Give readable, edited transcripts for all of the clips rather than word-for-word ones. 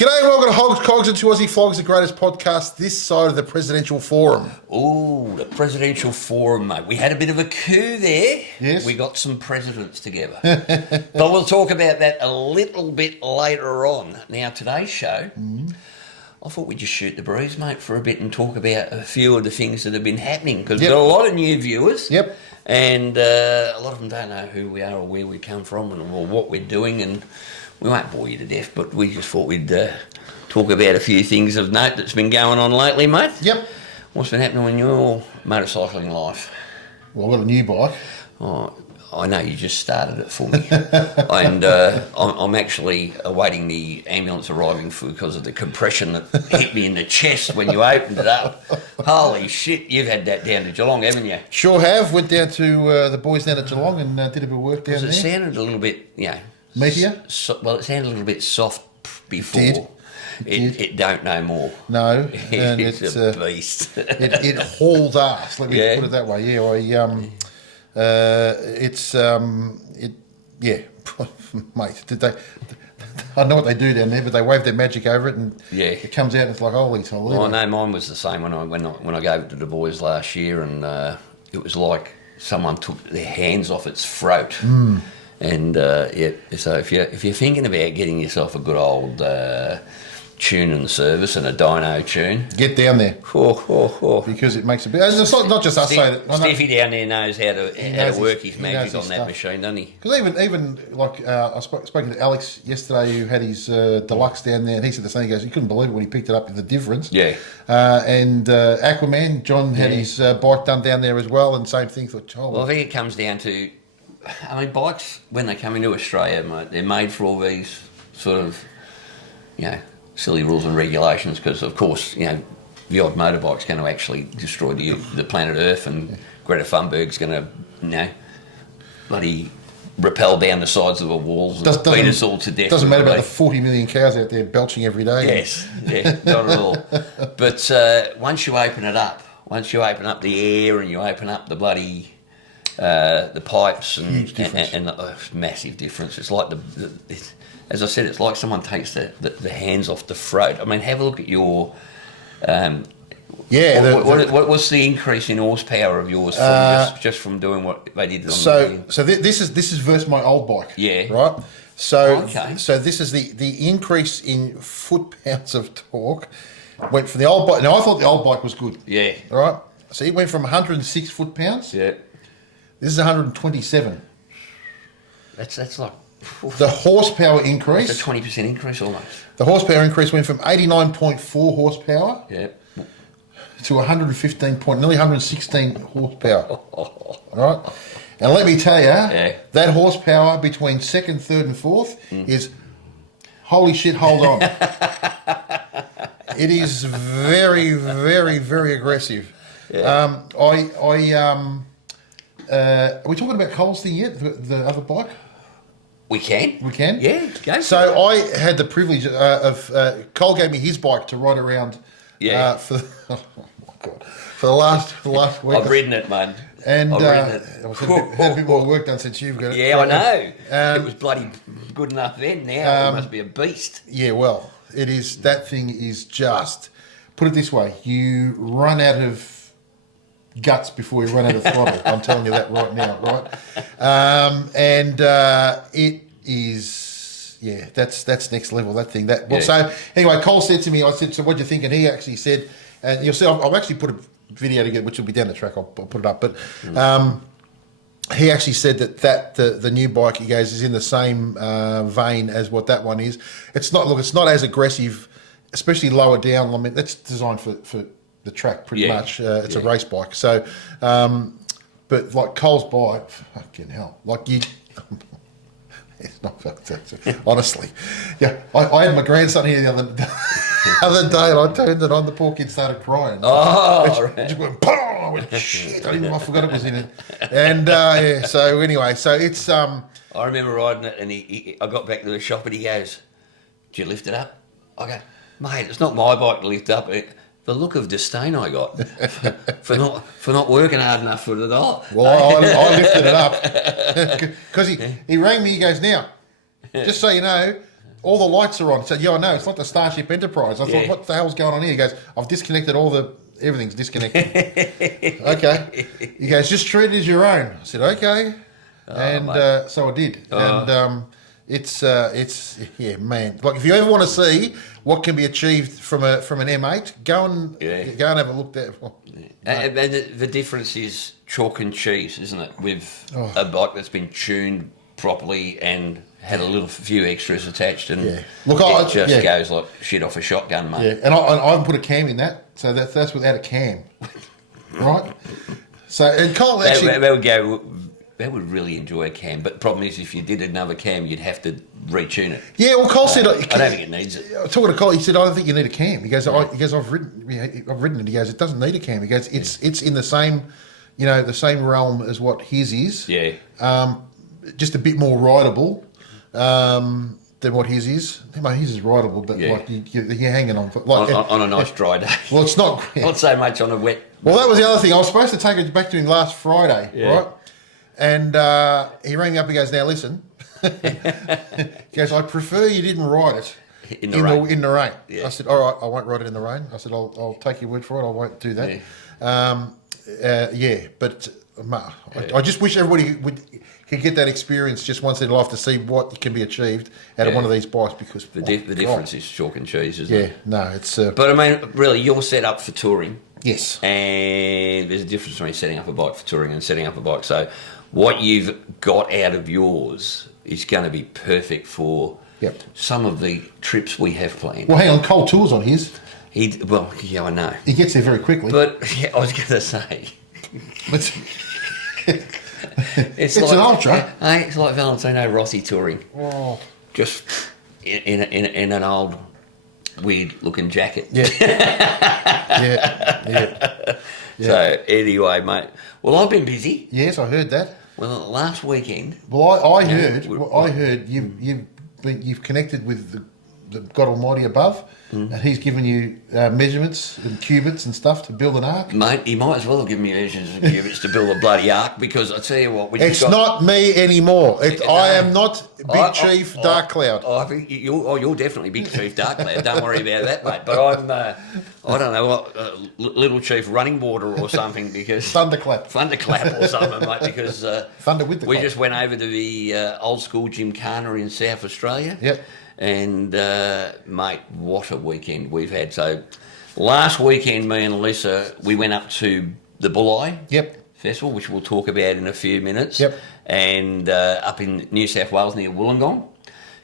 G'day and welcome to Hogs, Cogs and to Aussie Flogs, the greatest podcast this side of the presidential forum. Oh, the presidential forum, mate. We had a bit of a coup there. Yes. We got some presidents together. But we'll talk about that a little bit later on. Now, today's show, I thought we'd just shoot the breeze, mate, for a bit and talk about a few of the things that have been happening. Because we've got a lot of new viewers. Yep. And a lot of them don't know who we are or where we come from or what we're doing. And we won't bore you to death, but we just thought we'd talk about a few things of note that's been going on lately, mate. Yep. What's been happening in your motorcycling life? Well, I've got a new bike. Oh, I know you just started it for me. And I'm actually awaiting the ambulance arriving because of the compression that hit me in the chest when you opened it up. Holy shit, you've had that down to Geelong, haven't you? Sure have. Went down to the boys down at Geelong and did a bit of work down there. It sounded a little bit, meatier? Well, it sounded a little bit soft before. It don't know more. No, and it's a beast. it hauls ass. Let me put it that way. Mate. Did they? I don't know what they do down there, but they wave their magic over it, and it comes out and it's like holy toilet. Well, I know mine was the same when I gave it to the boys last year, and it was like someone took their hands off its throat. And so if you're thinking about getting yourself a good old tune in the service and a dyno tune, get down there. Because it makes a bit. It's not just us saying it. Stiffy down there knows how to work his magic on that machine, doesn't he? Because even like I spoken to Alex yesterday, who had his deluxe down there, and he said the same. He goes, he couldn't believe it when he picked it up, the difference. Yeah. And Aquaman, John had his bike done down there as well, and same thing. Thought, well, I think it comes down to. I mean, bikes, when they come into Australia, mate, they're made for all these sort of, silly rules and regulations because, of course, the odd motorbike's going to actually destroy the planet Earth, and Greta Thunberg's going to, bloody rappel down the sides of the walls and beat us all to death. Doesn't matter about the 40 million cows out there belching every day. Yes, not at all. But once you open up the air and you open up the bloody... the pipes and massive difference. It's like as I said, it's like someone takes the hands off the throat. I mean, have a look at your. What's the increase in horsepower of yours from just from doing what they did? So this is versus my old bike. Yeah. Right. So this is the increase in foot pounds of torque went from the old bike. Now I thought the old bike was good. Yeah. All right. So it went from 106 foot pounds. Yeah. This is 127. That's like... The horsepower increase... That's a 20% increase almost. The horsepower increase went from 89.4 horsepower to 115 nearly 116 horsepower. All right? And let me tell you, that horsepower between second, third and fourth is... Holy shit, hold on. It is very, very, very aggressive. Yeah. Are we talking about Cole's thing yet? The other bike? We can. Yeah. Go so I had the privilege of Cole gave me his bike to ride around. For the last week. I've ridden it, man. And I've had a bit more work done since you've got it. Yeah, I know. It was bloody good enough then. Now it must be a beast. Yeah, well, it is. That thing is just. Put it this way: you run out of guts before you run out of throttle. I'm telling you that right now, right? It is, that's next level, that thing. So anyway, Cole said to me, I said, so what do you think? And he actually said, and you'll see, I've actually put a video together, which will be down the track, I'll put it up, but he actually said that the new bike, he goes, is in the same vein as what that one is. It's not as aggressive, especially lower down. I mean, that's designed for the track pretty much. It's a race bike. So, but like Cole's bike, fucking hell, like you. It's not honestly. Yeah, I had my grandson here the other day, and I turned it on. The poor kid started crying. Oh, it just went. Boom! I went shit. I forgot it was in it. And so anyway, so it's. I remember riding it, and I got back to the shop, and he goes, "Did you lift it up?" I go, "Mate, it's not my bike to lift up." The look of disdain I got for not working hard enough for it at all. Well, I lifted it up because he rang me. He goes, "Now, just so you know, all the lights are on. So yeah, I know it's not the Starship Enterprise. I thought, what the hell's going on here? He goes, I've disconnected everything's disconnected. Okay. He goes, just treat it as your own. I said, okay. So I did. And it's man. Like if you ever want to see what can be achieved from an M8, go and have a look there. Well, and the difference is chalk and cheese, isn't it? With a bike that's been tuned properly and had a few extras attached, and it just goes like shit off a shotgun, mate. Yeah, and I haven't put a cam in that, so that's without a cam, right? So and Cole actually they would really enjoy a cam, but the problem is if you did another cam, you'd have to retune it. Yeah, well, Cole said I don't think it needs it. Talking to Cole, he said I don't think you need a cam. He goes, I've ridden it. He goes, it doesn't need a cam. He goes, it's in the same, the same realm as what his is. Yeah. Just a bit more rideable than what his is. His is rideable, but like you're hanging on on a nice dry day. Well, it's not not so much on a wet. Well, that was the other thing. I was supposed to take it back to him last Friday, right? And he rang me up. He goes, "Now listen." He goes, "I prefer you didn't ride it in the rain." Yeah. I said, "All right, I won't ride it in the rain." I said, "I'll take your word for it. I won't do that." But I just wish everybody could get that experience just once in their life to see what can be achieved out of one of these bikes, because the difference is chalk and cheese, isn't it? Yeah, no, it's. But I mean, really, you're set up for touring. Yes. And there's a difference between setting up a bike for touring and setting up a bike. So what you've got out of yours is going to be perfect for some of the trips we have planned. Well, hang on, Cole Tour's on his. I know. He gets there very quickly. But I was going to say, it's like, an ultra. It's like Valentino Rossi touring. Oh. Just in an old weird-looking jacket. Yeah. So anyway, mate. Well, I've been busy. Yes, I heard that. Well, last weekend. Well, I heard you've connected with the God Almighty above, and He's given you measurements and cubits and stuff to build an ark. Mate, He might as well have given me measurements and cubits to build a bloody ark, because I tell you what, it's not me anymore. I am not Big Chief Dark Cloud. I think you're definitely Big Chief Dark Cloud. Don't worry about that, mate. But I'm I don't know what Little Chief Running Water or something, because Thunderclap or something, mate. Because Thunder with the we clap. Just went over to the old school Gymkhana in South Australia. Yep. And, mate, what a weekend we've had. So, last weekend, me and Alyssa, we went up to the Bulli Festival, which we'll talk about in a few minutes. Yep. And up in New South Wales near Wollongong.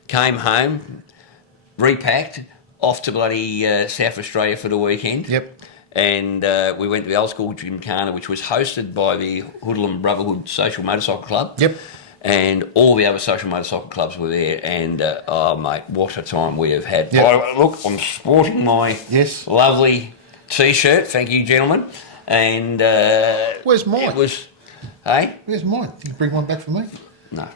Came home, repacked, off to bloody South Australia for the weekend. Yep. And we went to the old school Gymkhana, which was hosted by the Hoodlum Brotherhood Social Motorcycle Club. Yep. And all the other social motorcycle clubs were there, and mate, what a time we have had! Yep. Look, I'm sporting my lovely T-shirt. Thank you, gentlemen. And where's mine? It was, hey, where's mine? Can you bring one back for me? No,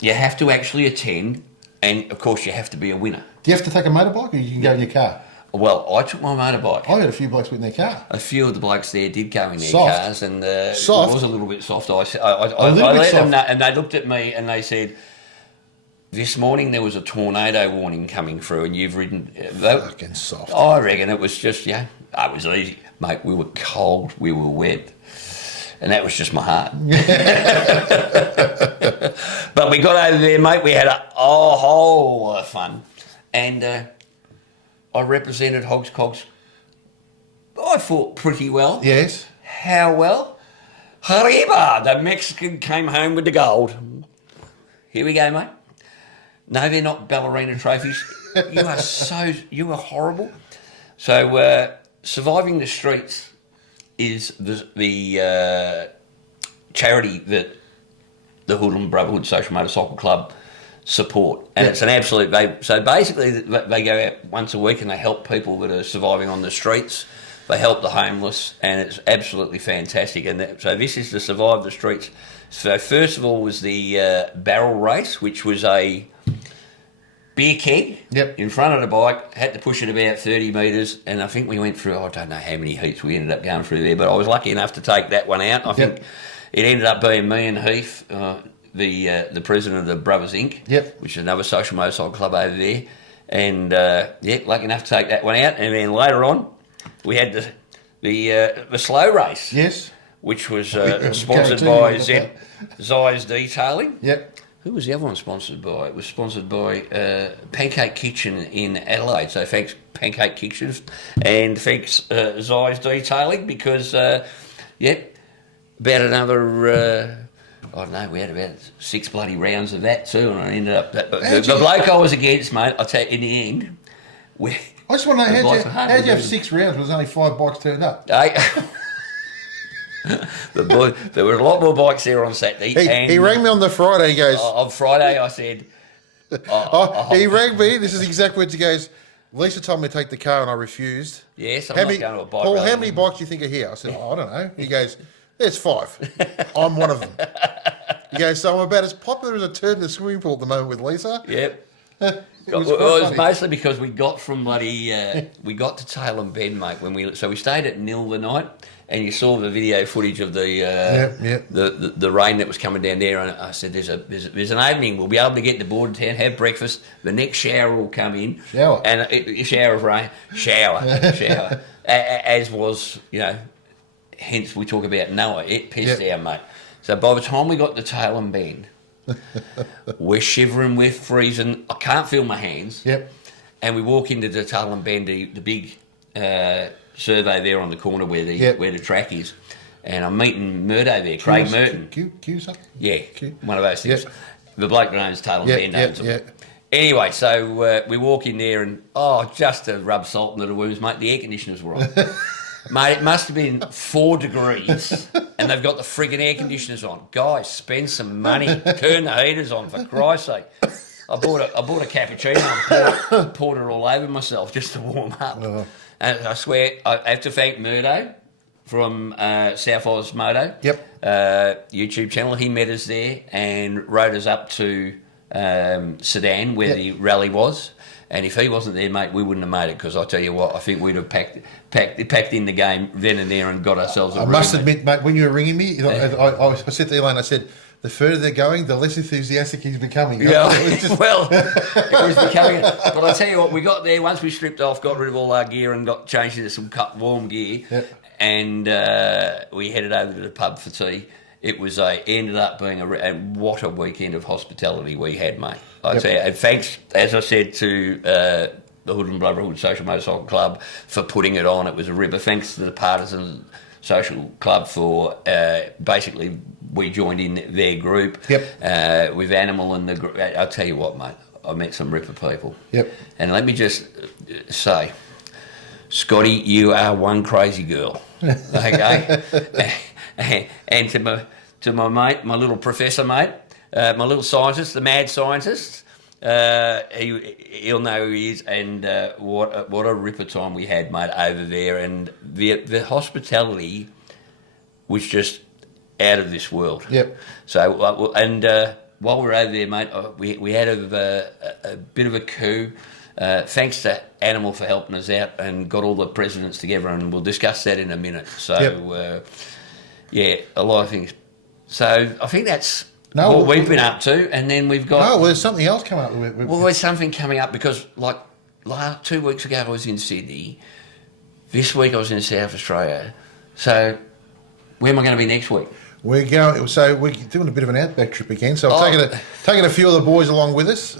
you have to actually attend, and of course, you have to be a winner. Do you have to take a motorbike, or you can go in your car? Well, I took my motorbike. I had a few blokes in their car. A few of the blokes there did go in their soft. cars, and soft. It was a little bit soft. I let them know, and they looked at me and they said, "This morning there was a tornado warning coming through, and you've ridden." Fucking soft. I reckon it was just it was easy, mate. We were cold, we were wet, and that was just my heart. But we got over there, mate. We had a whole lot of fun, and. I represented Hogs, Cogs, I thought, pretty well. Yes. How well? Arriba! The Mexican came home with the gold. Here we go, mate. No, they're not ballerina trophies. You are horrible. So, Surviving the Streets is the charity that the Hoodlum Brotherhood Social Motorcycle Club support, and it's an absolute. So basically, they go out once a week and they help people that are surviving on the streets. They help the homeless, and it's absolutely fantastic. And so this is to survive the streets. So first of all was the barrel race, which was a beer keg in front of the bike. Had to push it about 30 metres, and I think we went through. I don't know how many heats we ended up going through there, but I was lucky enough to take that one out. I think it ended up being me and Heath. The president of the Brothers Inc., which is another social motorcycle club over there, And lucky enough to take that one out. And then later on, we had the slow race. Yes. Which was sponsored by Zai's Detailing. Yep. Who was the other one sponsored by? It was sponsored by Pancake Kitchen in Adelaide. So thanks, Pancake Kitchen, and thanks, Zai's Detailing, because, about another, I don't know, we had about 6 bloody rounds of that too, and I ended up, the bloke I was against, mate, I'll tell you, in the end, I just want to know, how'd you have 6 rounds? Was only 5 bikes turned up? There were a lot more bikes there on Saturday. He rang me on the Friday. He goes, on Friday, I said, he rang me. This is the exact words. He goes, Lisa told me to take the car and I refused. Yes, I'm not going to a bike. Paul, how many bikes do you think are here? I said, I don't know. He goes, there's 5. I'm one of them. He goes, so I'm about as popular as a turd in the swimming pool at the moment with Lisa. Yep. It was mostly because we got from we got to Tailem Bend, mate. So we stayed at Nil the night, and you saw the video footage of the rain that was coming down there. And I said, there's an opening. We'll be able to get to Bordentown, have breakfast. The next shower will come in. Shower. And shower of rain. Shower. As was, hence we talk about Noah. It pissed down, mate. So by the time we got to Tailem Bend, we're shivering, we're freezing. I can't feel my hands. Yep. And we walk into the Tailem Bend, the big survey there on the corner where the track is, and I'm meeting Murdo there, Craig Merton. Q something? Yeah, one of those things. Yep. The bloke that owns Tailem Bend owns them. Yep. Anyway, so we walk in there and, just to rub salt into the wounds, mate, the air conditioners were on. Mate, it must have been 4 degrees, and they've got the frigging air conditioners on. Guys, spend some money. Turn the heaters on, for Christ's sake. I bought a cappuccino and poured it all over myself just to warm up. And I swear, I have to thank Murdo from South Oz Moto. Yep. YouTube channel. He met us there and rode us up to Sedan, where the rally was. And if he wasn't there, mate, we wouldn't have made it, because I tell you what, I think we'd have packed in the game then and there and got ourselves a I must admit, mate, when you were ringing me, I said to Elaine, I said, the further they're going, the less enthusiastic he's becoming. Yeah, it was becoming. But I tell you what, we got there, once we stripped off, got rid of all our gear and got changed into some warm gear, and we headed over to the pub for tea. It ended up being what a weekend of hospitality we had, mate. I tell you, and thanks, as I said, to the Hood and Brotherhood Social Motorcycle Club for putting it on. It was a ripper. Thanks to the Partisan Social Club for basically we joined in their group with Animal and the group. I'll tell you what, mate, I met some ripper people. Yep. And let me just say, Scotty, you are one crazy girl. Okay. And to my mate, my little professor mate, my little scientist, the mad scientist, he'll know who he is, and what a ripper time we had, mate, over there, and the hospitality was just out of this world. Yep. So and while we were over there, mate, we had a bit of a coup. Thanks to Animal for helping us out and got all the presidents together, and we'll discuss that in a minute. So. A lot of things. So I think that's what we've been up to, and then we've got... well, there's something else coming up. Well, there's something coming up because, like 2 weeks ago I was in Sydney. This week I was in South Australia. So where am I going to be next week? We're doing a bit of an Outback trip again. So I've taken a few of the boys along with us.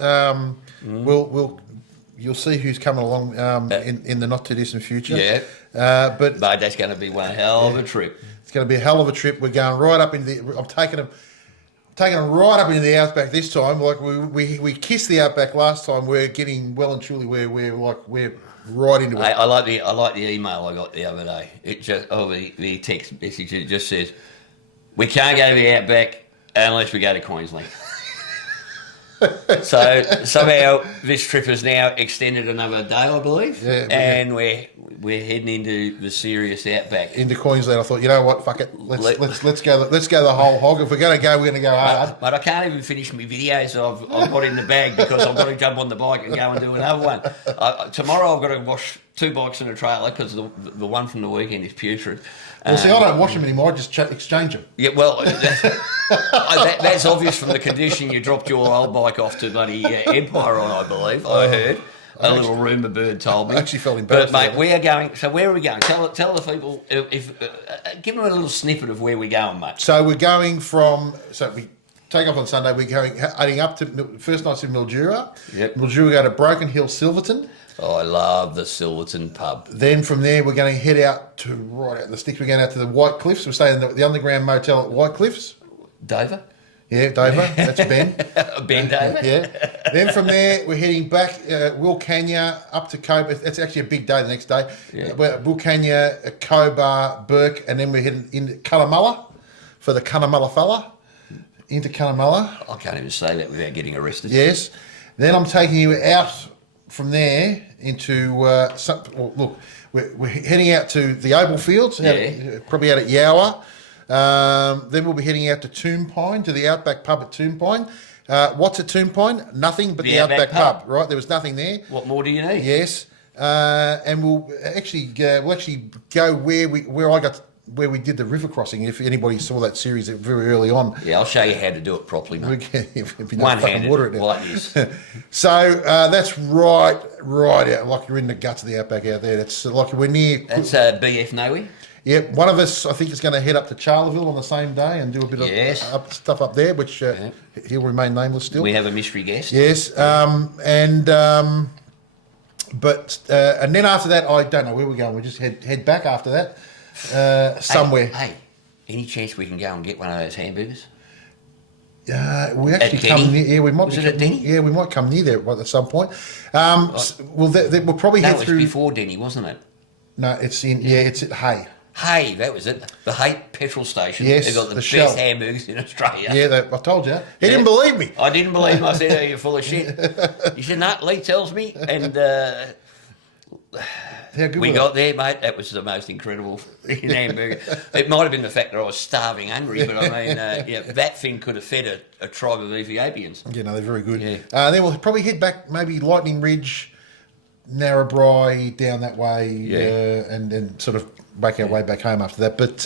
You'll see who's coming along in the not too distant future. Yeah. But that's going to be one hell of a trip. It's going to be a hell of a trip. We're going right up into the... I'm taking them right up into the Outback this time. Like we kissed the Outback last time. We're getting well and truly we're right into it. I like the email I got the other day. It just the text message. It just says, we can't go to the Outback unless we go to Queensland. So somehow this trip has now extended another day, I believe, and we're heading into the serious Outback. Into Queensland. I thought, you know what, fuck it, let's go the whole hog. If we're going to go, we're going to go hard. But I can't even finish my videos I've got in the bag because I've got to jump on the bike and go and do another one. Tomorrow I've got to wash 2 bikes in a trailer because the one from the weekend is putrid. Well, see, I don't wash them anymore. I just exchange them. Yeah, well, that's obvious from the condition you dropped your old bike off to bloody Empire on, I believe. I heard. a little rumour bird told me. I actually felt embarrassed. But mate, we are going. So where are we going? Tell the people. Give them a little snippet of where we're going, mate. So we're going from. So we take off on Sunday. We're going heading up to first night's in Mildura. Yep. Mildura, go to Broken Hill, Silverton. Oh, I love the Silverton pub. Then from there, we're going to head out to right out the sticks. We're going out to the White Cliffs. We're staying in the underground motel at White Cliffs. Dover? Yeah, Dover. That's Ben. Ben Dover? Yeah. Then from there, we're heading back Wilcannia up to Cobar. That's actually a big day the next day. Yeah. Wilcannia, Cobar, Burke, and then we're heading into Cunnamulla for the Cunnamulla fella. Into Cunnamulla. I can't even say that without getting arrested. Yes. Then I'm taking you out from there into look, we're heading out to the Oval Fields, probably out at Yower. Then we'll be heading out to Tombine, to the Outback pub at Tombine. What's at Tombine? Nothing but the Outback pub, right? There was nothing there. What more do you need? Yes, and we'll actually go where we did the river crossing. If anybody saw that series very early on, yeah, I'll show you how to do it properly, mate. One-handed, water it like this. So that's right out, like you're in the guts of the Outback out there. That's like we're near. That's BF Noe. Yeah, one of us, I think, is going to head up to Charleville on the same day and do a bit of stuff up there, which he'll remain nameless still. We have a mystery guest. Yes, and then after that, I don't know where we're going. We just head back after that. Somewhere. Hey, any chance we can go and get one of those hamburgers? We actually come near. Yeah, we might. Was it at Denny? Yeah, we might come near there at some point. We'll probably head through. It was before Denny, wasn't it? No, it's in. Yeah, it's at Hay. Hay, that was it. The Hay petrol station. Yes, they've got the Shell. best hamburgers in Australia. Yeah, I told you. He didn't believe me. I didn't believe him. I said, "Oh, you're full of shit." He said, "No, Lee tells me," and. We got there, mate. That was the most incredible hamburger. It might have been the fact that I was starving hungry, but I mean, that thing could have fed a tribe of Ethiopians. Yeah, no, they're very good. Yeah. Then we'll probably head back, maybe Lightning Ridge, Narrabri, down that way, and then sort of make our way back home after that. But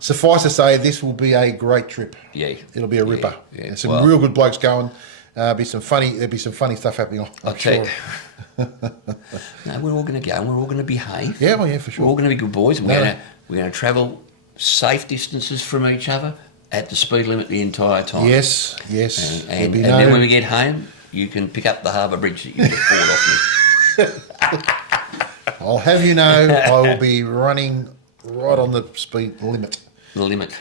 suffice to say, this will be a great trip. Yeah, it'll be a ripper. Yeah. There's some real good blokes going. There'll be some funny stuff happening. I'll tell you. No, we're all going to go and we're all going to behave. Yeah, well, yeah, for sure. We're all going to be good boys. And we're going to travel safe distances from each other at the speed limit the entire time. Yes. And then when we get home, you can pick up the harbour bridge that you just bought off me. I'll have you know, I will be running right on the speed limit. The limit.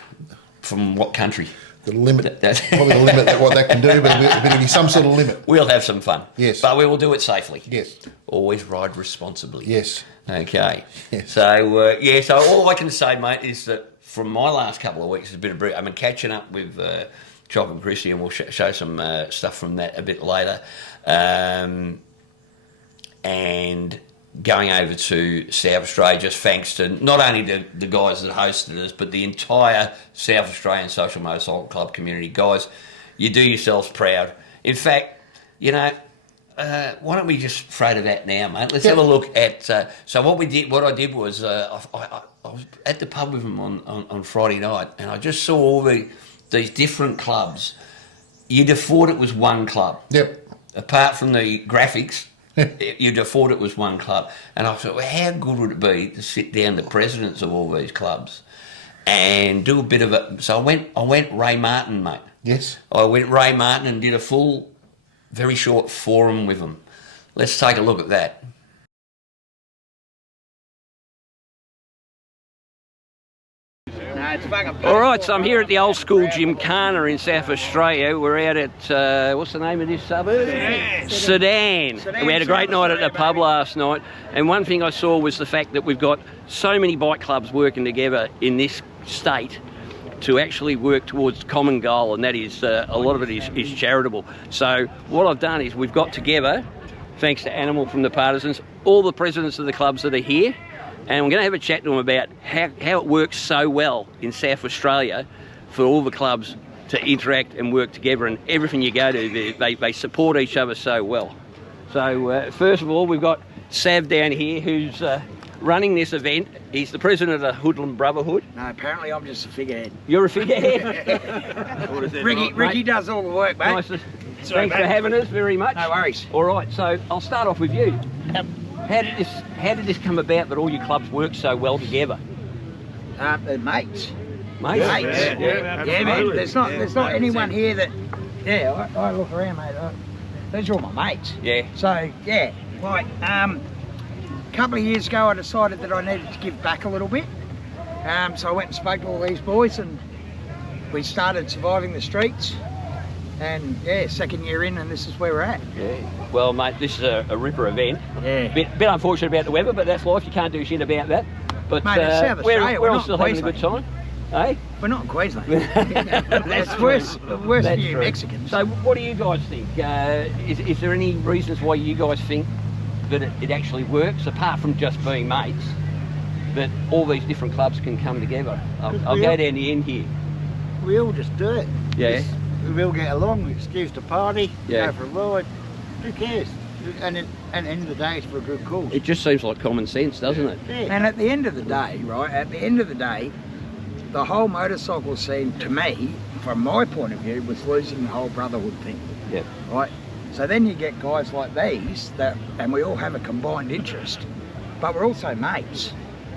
From what country? The limit, probably the limit what that can do, but it'll be some sort of limit. We'll have some fun. Yes. But we will do it safely. Yes. Always ride responsibly. Yes. Okay. Yes. So, so all I can say, mate, is that from my last couple of weeks, it's been I've been catching up with Chop and Chrissy, and we'll show some stuff from that a bit later. And going over to South Australia, just thanks to not only the guys that hosted us, but the entire South Australian Social Motorcycle Club community. Guys, you do yourselves proud. In fact, why don't we just throw to that now, mate? Let's have a look at... so what I did was I was at the pub with them on Friday night, and I just saw all these different clubs. You'd have thought it was one club. Yep. Apart from the graphics... You'd have thought it was one club. And I thought, well, how good would it be to sit down the presidents of all these clubs and do a bit of it? So I went Ray Martin, mate. Yes. I went Ray Martin and did a full, very short forum with them. Let's take a look at that. All right, so I'm here at the old school Gymkhana in South Australia. We're out at, what's the name of this suburb? Sedan. And we had a great night at the pub last night. And one thing I saw was the fact that we've got so many bike clubs working together in this state to actually work towards common goal, and that is, a lot of it is charitable. So what I've done is we've got together, thanks to Animal from the Partisans, all the presidents of the clubs that are here. And we're going to have a chat to them about how it works so well in South Australia for all the clubs to interact and work together, and everything you go to, they support each other so well. So first of all, we've got Sav down here who's running this event. He's the president of the Hoodlum Brotherhood. No, apparently I'm just a figurehead. You're a figurehead? Ricky does all the work, mate. Nice. Thanks for having us very much. No worries. All right, so I'll start off with you. Yep. How did this come about that all your clubs work so well together? They're mates. Mates? Mates. Yeah, man. There's not anyone here that. Yeah, I look around, mate. These are all my mates. Yeah. So yeah, like a couple of years ago, I decided that I needed to give back a little bit. So I went and spoke to all these boys, and we started surviving the streets. And yeah, second year in, and this is where we're at. Yeah. Well, mate, this is a ripper event. Yeah. Bit unfortunate about the weather, but that's life. You can't do shit about that. But mate, it's South Australia. we're all not still having a good time. Hey? We're not in Queensland. It's worse for you Mexicans. So what do you guys think? Is there any reasons why you guys think that it actually works, apart from just being mates, that all these different clubs can come together? I'll go down the end here. We all just do it. Yeah. We all get along, excuse to party, Yeah. go for a ride. Who cares? And at the end of the day, it's for a good cause. It just seems like common sense, doesn't it? Yeah. And at the end of the day, right, the whole motorcycle scene, to me, from my point of view, was losing the whole brotherhood thing. Yeah. Right? So then you get guys like these, and we all have a combined interest, but we're also mates.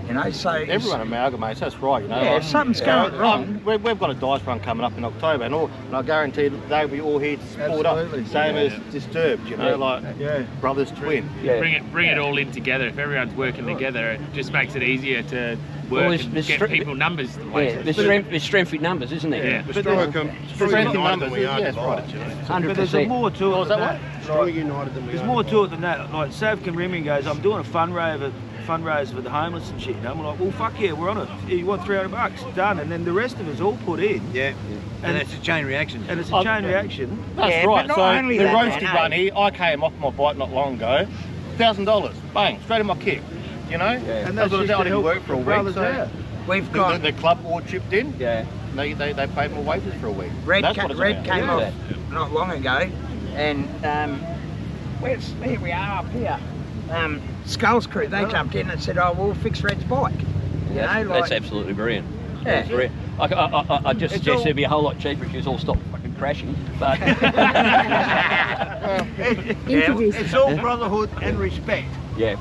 You know, so everyone amalgamates. That's right. You know, yeah, if something's going wrong, we've got a dice run coming up in October, and I guarantee they'll be all here to support Absolutely. up. Same as Disturbed. You know, like brothers twin. Yeah. Bring it all in together. If everyone's working together, it just makes it easier to work and get people numbers. Yeah, there's strength in numbers, isn't there? Yeah. Strength in numbers. Yes, right. 100%. But there's more to it than that. Stronger united than we There's are. more to it than that. Like Savkin Rimming goes, I'm doing a fundraiser for the homeless and shit. And I'm like, well, fuck yeah, we're on it. You want $300? Done. And then the rest of us all put in. Yeah. And it's a chain reaction. And it's a chain reaction. That's Yeah, right. but not So only the that, roasted man, one here, I came off my bike not long ago. $1,000, bang, straight in my kick. You know, And that's I just to didn't help work for a week. brothers So out. we've the, got the club all chipped in. Yeah. They paid my wages for a week. Red, That's what it's Red about. came Yeah. off not long ago, and here we are up here. Skulls crew, they jumped in and said, "Oh, we'll fix Red's bike." You know, That's absolutely brilliant. Yeah. That's brilliant. I just suggest it'd be a whole lot cheaper if you all stopped fucking crashing. But It's all brotherhood and respect. yeah.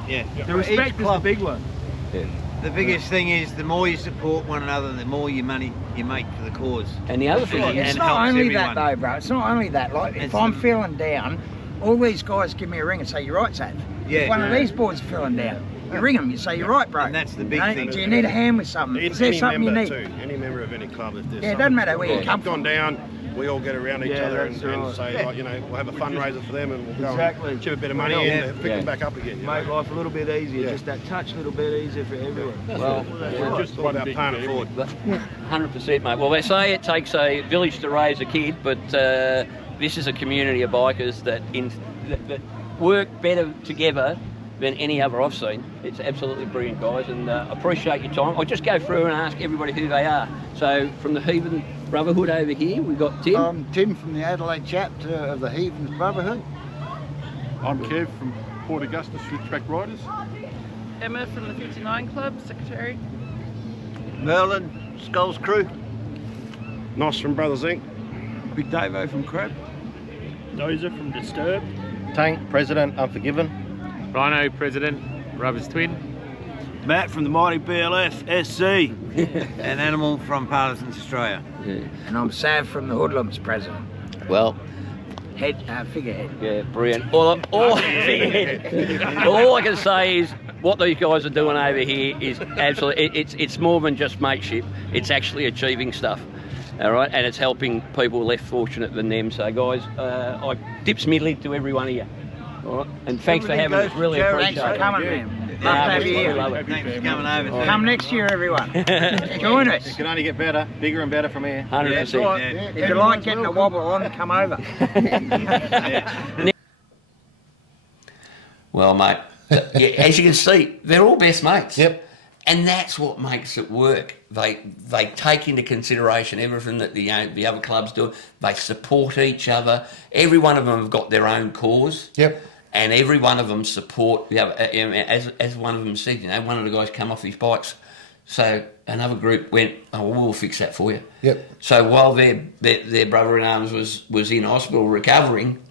The respect is the big one. The biggest thing is the more you support one another, the more money you make for the cause. And the other thing it's is, not helps only that everyone. though, bro. It's not only that. Like, if It's I'm the- feeling down, all these guys give me a ring and say, "You're right, Sav." Yeah. If one of these boys are feeling down, you ring them. You say, "You're right, bro." And that's the big You know, thing. Do you need a hand with something? Is there something you need? Any member of any club, if there's Yeah, it doesn't matter where you come gone from. down, we all get around each Yeah, other and, that's and right. say, like, you know, we'll have a fundraiser for them and we'll go Exactly. and chip a bit of money Yeah. in and pick them back up again. You know? Make life a little bit easier, Yeah. just that touch a little bit easier for everyone. well, It's just all about paying it forward. 100%, mate. Well, they say it takes a village to raise a kid, but this is a community of bikers that work better together than any other I've seen. It's absolutely brilliant, guys, and appreciate your time. I'll just go through and ask everybody who they are. So, from the Heathen Brotherhood over here, we've got Tim. I'm Tim from the Adelaide chapter of the Heathens Brotherhood. I'm Kev from Port Augusta Switchback Riders. Emma from the 59 Club, Secretary. Merlin, Skulls Crew. Nos from Brothers Inc. Big Davo from Crab. Dozer from Disturbed. Tank, President, Unforgiven. Rhino, President, Rubbers Twin. Matt from the Mighty BLF, SC. An Animal from Partisans Australia. And I'm Sav from the Hoodlums, president. Well, Figurehead. yeah, brilliant. All I can say is what these guys are doing over here is absolutely, it's more than just mateship. It's actually achieving stuff. All right, and it's helping people less fortunate than them. So, guys, I dips my lid to every one of you. All right, and thanks for having us. Really appreciate Thanks for it. coming, man. Love to have you we here. love it. Thanks for coming over. Come next year, everyone. Join us. It can only get better, bigger and better from here. 100%. If you like getting a wobble on, come over. Well, mate, as you can see, they're all best mates. Yep. And that's what makes it work. They take into consideration everything that the other clubs do. They support each other. Every one of them have got their own cause. Yep. And every one of them support the other. As one of them said, one of the guys come off his bikes So another group went, oh, well, we'll fix that for you. Yep. So while their brother-in-arms was in hospital recovering,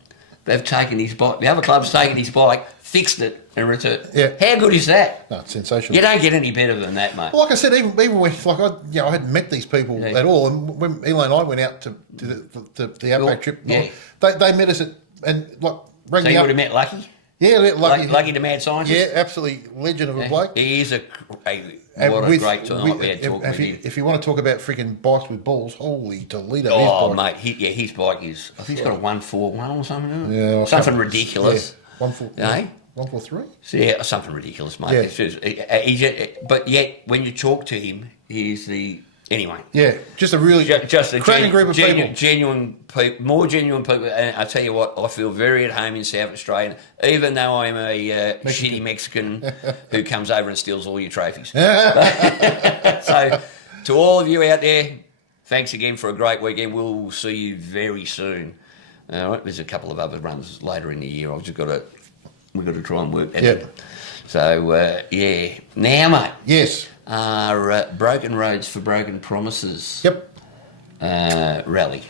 they've taken his bike. The other club's taken his bike, fixed it, and returned. Yeah. How good is that? No, it's sensational. You don't get any better than that, mate. Well, like I said, even when I hadn't met these people at all, and when Eli and I went out to the Outback trip, they met us rang so me you up. would have met Lucky? Yeah, Lucky the mad scientist? Yeah, absolutely legend of a bloke. He is a great time we had talking with him. If you want to talk about freaking bikes with balls, holy Toledo! Oh, mate, his bike is. I think he's got a 141 or something. Yeah, something ridiculous. Yeah, 143. Yeah, something ridiculous, mate. Yeah. It's just, but yet when you talk to him, he's the anyway. Yeah, just a really cracking group of people. Genuine people, more genuine people. And I tell you what, I feel very at home in South Australia, even though I'm a shitty Mexican who comes over and steals all your trophies. So, to all of you out there, thanks again for a great weekend. We'll see you very soon. There's a couple of other runs later in the year. We've got to try and work that out. So, now, mate. Yes. Our Broken Roads for Broken Promises rally.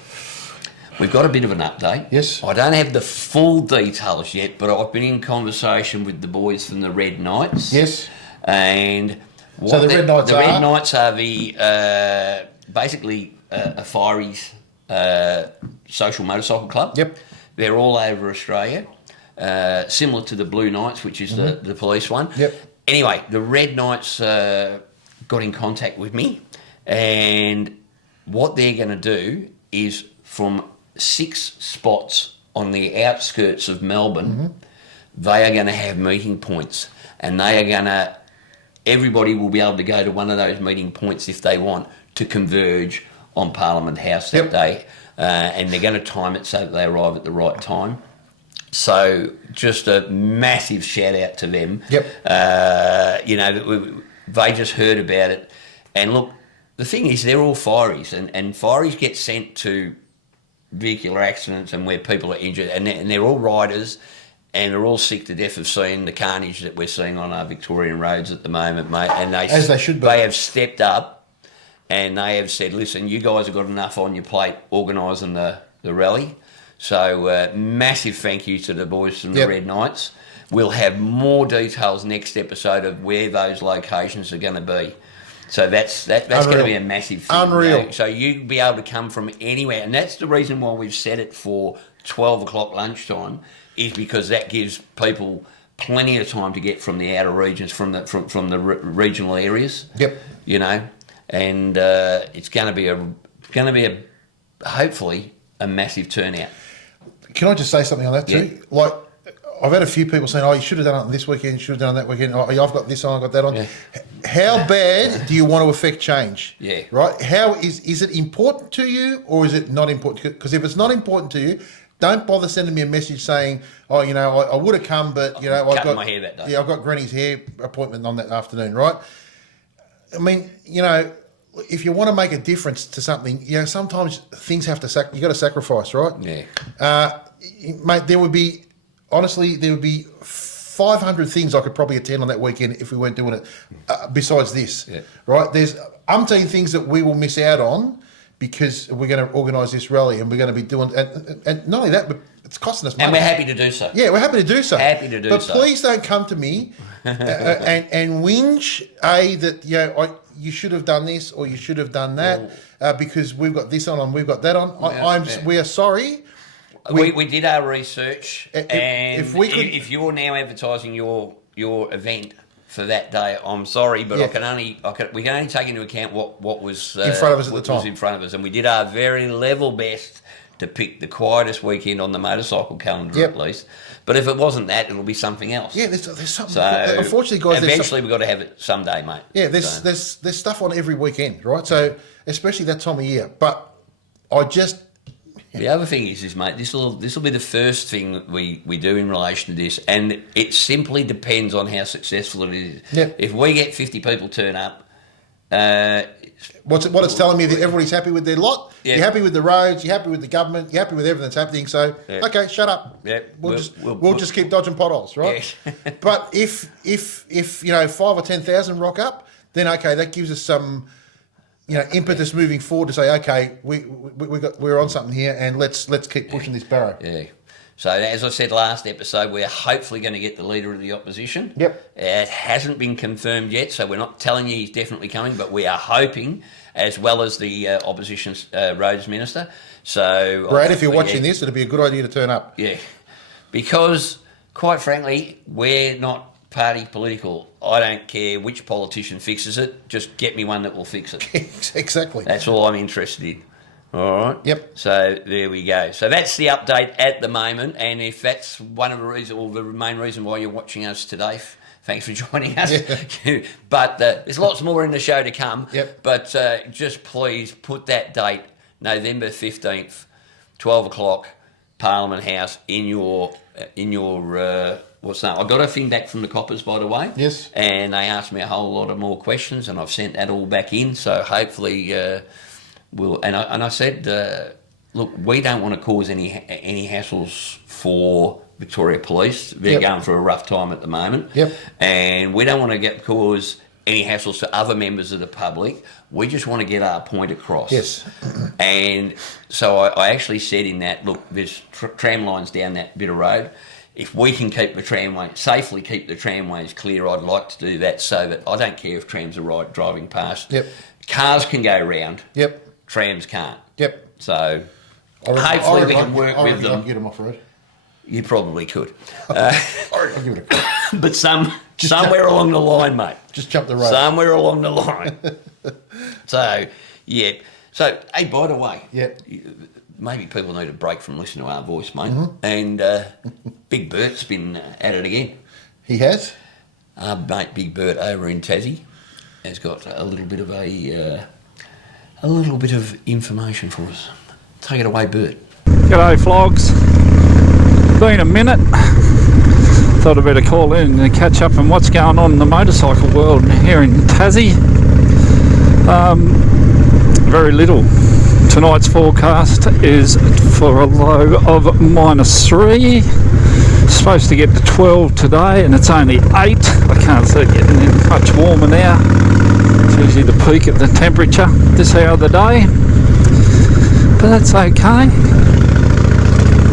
We've got a bit of an update. Yes. I don't have the full details yet, but I've been in conversation with the boys from the Red Knights. Yes. And So the Red Knights Red Knights are the basically a Fireys social motorcycle club. Yep. They're all over Australia, similar to the Blue Knights, which is the police one. Yep. Anyway, the Red Knights got in contact with me, and what they're going to do is from 6 spots on the outskirts of Melbourne, they are going to have meeting points, and they are going to. Everybody will be able to go to one of those meeting points if they want to converge on Parliament House that day, and they're going to time it so that they arrive at the right time. So just a massive shout out to them. Yep. They just heard about it, and look, the thing is they're all Fireys, and Fireys get sent to vehicular accidents and where people are injured, and they're all riders. And they're all sick to death of seeing the carnage that we're seeing on our Victorian roads at the moment, mate. And as they should be. They have stepped up, and they have said, "Listen, you guys have got enough on your plate organising the rally." So massive thank you to the boys from the Red Knights. We'll have more details next episode of where those locations are going to be. So that's going to be a massive thing. Unreal. You know? So you'll be able to come from anywhere, and that's the reason why we've set it for 12 o'clock lunchtime. Is because that gives people plenty of time to get from the outer regions, from the regional areas. Yep. And it's going to be hopefully a massive turnout. Can I just say something on that too? Yeah. Like, I've had a few people saying, "Oh, you should have done it this weekend. You should have done it that weekend. Oh, I've got this on, I've got that on." Yeah. How bad do you want to affect change? Yeah. Right. How is it important to you, or is it not important? Because if it's not important to you, don't bother sending me a message saying, "Oh, I would have come, but I've got my hair that day." Yeah, I've got Granny's hair appointment on that afternoon." Right. I mean, if you want to make a difference to something, sometimes things have to you got to sacrifice, right? Yeah. Mate, there would be 500 things I could probably attend on that weekend if we weren't doing it. Besides this, right? There's umpteen things that we will miss out on because we're going to organise this rally and we're going to be doing, and not only that, but it's costing us money. And we're happy to do so. Yeah, we're happy to do so. But please don't come to me and whinge that you should have done this or you should have done that because we've got this on and we've got that on. We are sorry. We did our research, and if you're now advertising your event for that day, I'm sorry, but we can only take into account what was in front of us at the time. Was in front of us, and we did our very level best to pick the quietest weekend on the motorcycle calendar at least. But if it wasn't that, it'll be something else. Yeah, there's something. So unfortunately, guys, eventually we've got to have it someday, mate. Yeah, there's stuff on every weekend, right? So especially that time of year. But the other thing is, mate, this will be the first thing that we do in relation to this, and it simply depends on how successful it is. Yep. If we get 50 people turn up, what it's telling me that everybody's happy with their lot. Yep. You're happy with the roads. You're happy with the government. You're happy with everything that's happening. So okay, shut up. Yep. We'll just keep dodging potholes, right? Yeah. But if 5 or 10,000 rock up, then okay, that gives us some, impetus moving forward to say, okay, we're on something here, and let's keep pushing this barrow. Yeah. So as I said last episode, we're hopefully going to get the leader of the opposition. Yep. It hasn't been confirmed yet, so we're not telling you he's definitely coming, but we are hoping, as well as the opposition's roads minister. So, Brad, if you're watching this, it'd be a good idea to turn up. Yeah, because quite frankly, we're not party political. I don't care which politician fixes it. Just get me one that will fix it. Exactly. That's all I'm interested in. All right. Yep. So there we go. So that's the update at the moment. And if that's one of the reasons, or the main reason why you're watching us today, thanks for joining us. Yeah. But there's lots more in the show to come. Yep. But just please put that date, November 15th, 12 o'clock, Parliament House, in your what's that? I got a thing back from the coppers, by the way. Yes. And they asked me a whole lot of more questions, and I've sent that all back in. So hopefully. I said, look, we don't want to cause any hassles for Victoria Police. They're going through a rough time at the moment. Yep. And we don't want to cause any hassles to other members of the public. We just want to get our point across. Yes. And so I actually said in that, look, there's tram lines down that bit of road. If we can safely keep the tramways clear, I'd like to do that, so that I don't care if trams are driving past. Yep. Cars can go round. Yep. Trams can't. Yep. So hopefully we can work with them. I'll get them off road. You probably could. I'll give it a crack. But somewhere along the line, mate. Just jump the road. Somewhere along the line. So, yeah. So, hey, by the way, maybe people need a break from listening to our voice, mate. Mm-hmm. And Big Bert's been at it again. He has? Mate, Big Bert over in Tassie has got a little bit of information for us. Take it away, Bert. G'day, Flogs. Been a minute. Thought I'd better call in and catch up on what's going on in the motorcycle world here in Tassie. Very little. Tonight's forecast is for a low of -3. Supposed to get to 12 today, and it's only 8. I can't see it getting any much warmer now. It's usually the peak of the temperature this hour of the day, but that's okay.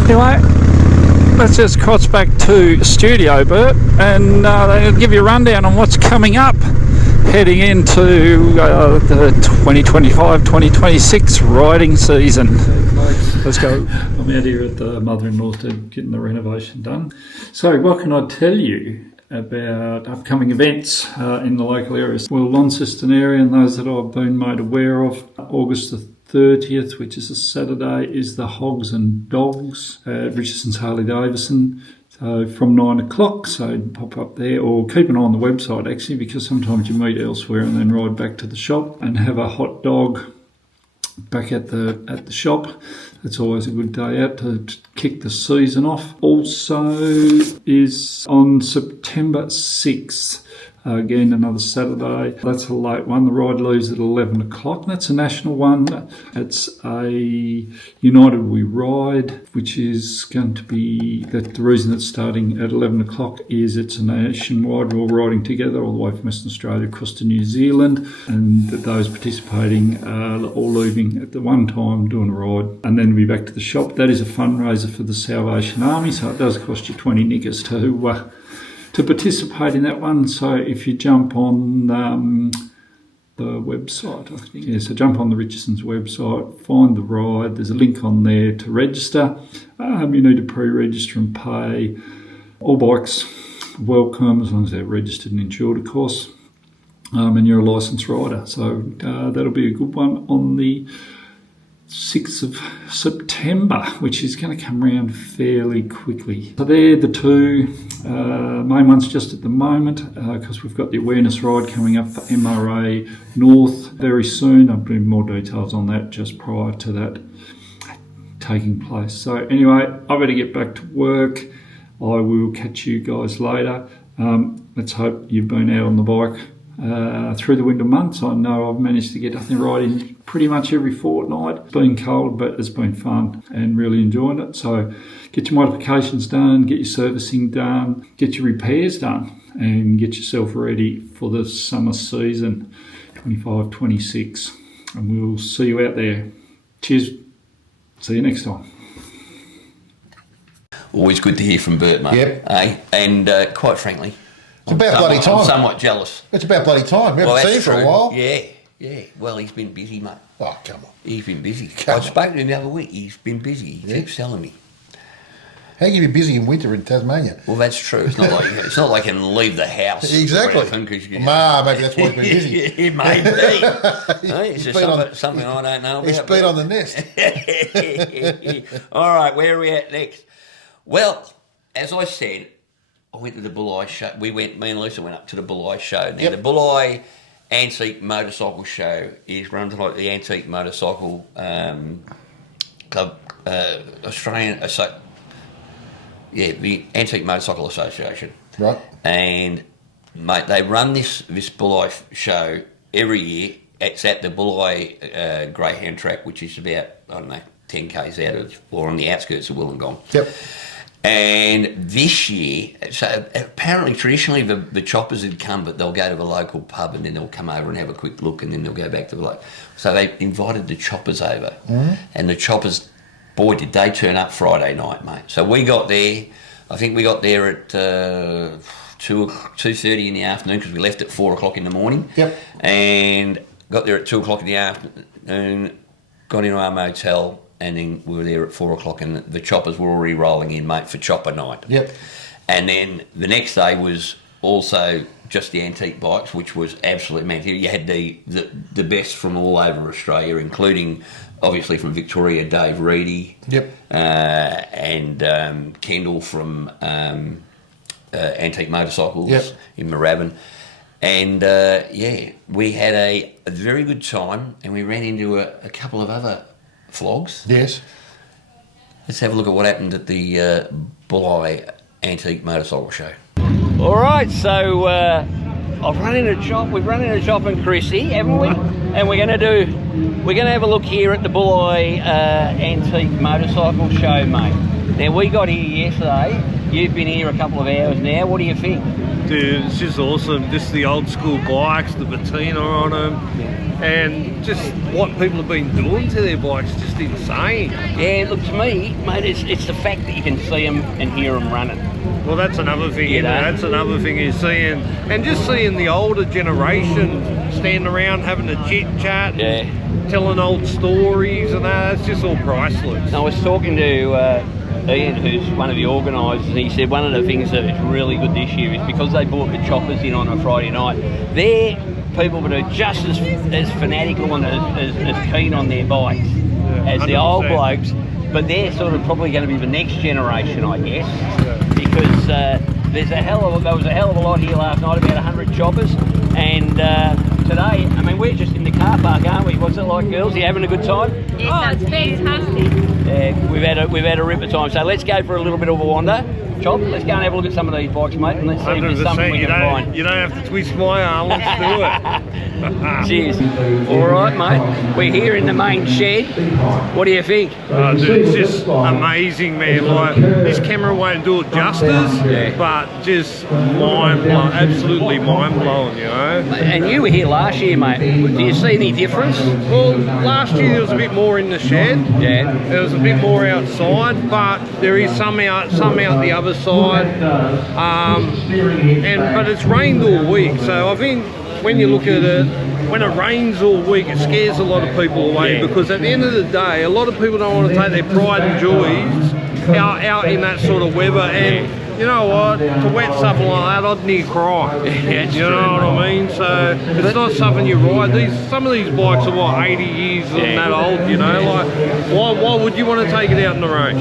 Anyway, let's just cross back to studio, Bert, and they'll give you a rundown on what's coming up heading into the 2025-2026 riding season. Let's go. I'm out here at the mother-in-law's getting the renovation done. So what can I tell you about upcoming events in the local areas? Well, Launceston area, and those that I've been made aware of, August the 30th, which is a Saturday, is the Hogs and Dogs at Richardson's Harley Davidson. So from 9 o'clock, so pop up there, or keep an eye on the website actually, because sometimes you meet elsewhere and then ride back to the shop and have a hot dog back at the shop. That's always a good day out to kick the season off. Also is on September 6th. Again, another Saturday. That's a late one. The ride leaves at 11 o'clock. That's a national one. It's a United We Ride, which is going to be, the reason it's starting at 11 o'clock is it's a nationwide. We're all riding together all the way from Western Australia across to New Zealand, and those participating are all leaving at the one time doing a ride, and then we'll be back to the shop. That is a fundraiser for the Salvation Army, so it does cost you 20 niggers to participate in that one. So if you jump on the website, I think, so jump on the Richardson's website, find the ride, there's a link on there to register. You need to pre-register and pay. All bikes welcome, as long as they're registered and insured, of course, and you're a licensed rider. So that'll be a good one on the 6th of September, which is going to come around fairly quickly. So they're the two main ones just at the moment, because we've got the awareness ride coming up for MRA North very soon. I'll bring more details on that just prior to that taking place. So anyway, I better get back to work. I will catch you guys later. Let's hope you've been out on the bike through the winter months. I know I've managed to get nothing right in pretty much every fortnight. It's been cold, but it's been fun and really enjoying it. So get your modifications done, get your servicing done, get your repairs done, and get yourself ready for the summer season 25-26. And we'll see you out there. Cheers. See you next time. Always good to hear from Bert, mate. Yep. And quite frankly, it's about bloody time. I'm somewhat jealous. It's about bloody time. We haven't seen him for a while. Yeah. Well, he's been busy, mate. Oh, come on. He's been busy. I spoke to him the other week. He's been busy. He keeps telling me. How can you be busy in winter in Tasmania? Well, that's true. It's not like he can leave the house. Exactly. Maybe that's why he's been busy. It may be. It's just something I don't know about. He's been on the nest. All right, where are we at next? Well, as I said, I went to the Bulli show. Me and Lisa went up to the Bulli show. Now, the Bulli Antique Motorcycle Show is run by the Antique Motorcycle Club, Australian. The Antique Motorcycle Association. Right. And, mate, they run this Bulli show every year. It's at the Bulli Greyhound track, which is about, 10 k's out of, or on the outskirts of Wollongong. Yep. And this year, so apparently traditionally the choppers had come, but they'll go to the local pub and then they'll come over and have a quick look and then they'll go back to the local. So they invited the choppers over. And the choppers, boy, did they turn up Friday night, mate. So we got there, I think we got there at 2:30 in the afternoon because we left at 4 o'clock in the morning. Yep. And got there at 2 o'clock in the afternoon, got into our motel, and then we were there at 4 o'clock and the choppers were already rolling in, mate, for chopper night. Yep. And then the next day was also just the antique bikes, which was absolutely amazing. You had the best from all over Australia, including obviously from Victoria, Dave Reedy. Yep. And Kendall from Antique Motorcycles in Moorabbin. And we had a very good time, and we ran into a couple of other Flogs. Yes. Let's have a look at what happened at the Bulli Antique Motorcycle Show. All right, so I've run in a shop. We've run in a shop in Chrissy, haven't we? And we're going to have a look here at the Bulli Antique Motorcycle Show, mate. Now, we got here yesterday. You've been here a couple of hours now. What do you think? Dude, it's just awesome. Just the old school bikes, the patina on them, and just what people have been doing to their bikes is just insane. Yeah, look, to me, mate, it's the fact that you can see them and hear them running. Well, that's another thing, That's another thing is seeing, and just seeing the older generation standing around having a chit-chat, telling old stories and that. It's just all priceless. I was talking to Ian, who's one of the organisers, and he said one of the things that is really good this year is because they brought the choppers in on a Friday night, they're people that are just as fanatical and as keen on their bikes as the old blokes, but they're sort of probably going to be the next generation, I guess, because there was a hell of a lot here last night, about 100 choppers, and today, I mean, we're just in the car park, aren't we? What's it like, girls? Are you having a good time? Yes, that's fantastic. We've had a ripper time, so let's go for a little bit of a wander. Chop, let's go and have a look at some of these bikes, mate, and let's see if there's something we can find. You don't have to twist my arm, let's do it. Cheers. All right, mate. We're here in the main shed. What do you think? Dude, it's just amazing, man. Like, this camera won't do it justice, but just mind-blowing, absolutely mind-blowing, you know. And you were here last year, mate. Do you see any difference? Well, last year there was a bit more in the shed. Yeah. There was a bit more outside, but there is some out the other side. But it's rained all week, so I think when you look at it, when it rains all week, it scares a lot of people away, because at the end of the day, a lot of people don't want to take their pride and joys out in that sort of weather, and you know what, to wet something like that, I'd near cry. You know what I mean? So it's not something you ride. Some of these bikes are what, 80 years and that old, you know, like why would you want to take it out in the rain?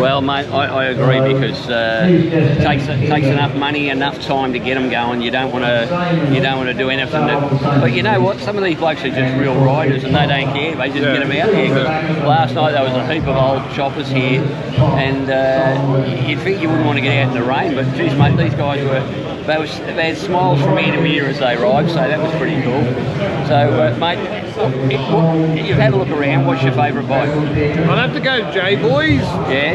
Well, mate, I agree, because it takes enough money, enough time to get them going. You don't want to do anything. But you know what? Some of these blokes are just real riders, and they don't care. They just get them out there. Because last night there was a heap of old choppers here, and you'd think you wouldn't want to get out in the rain, but geez, mate, these guys were they had smiles from ear to ear as they arrived, so that was pretty cool. So, mate, you've had a look around. What's your favourite bike? I'd have to go J-Boys,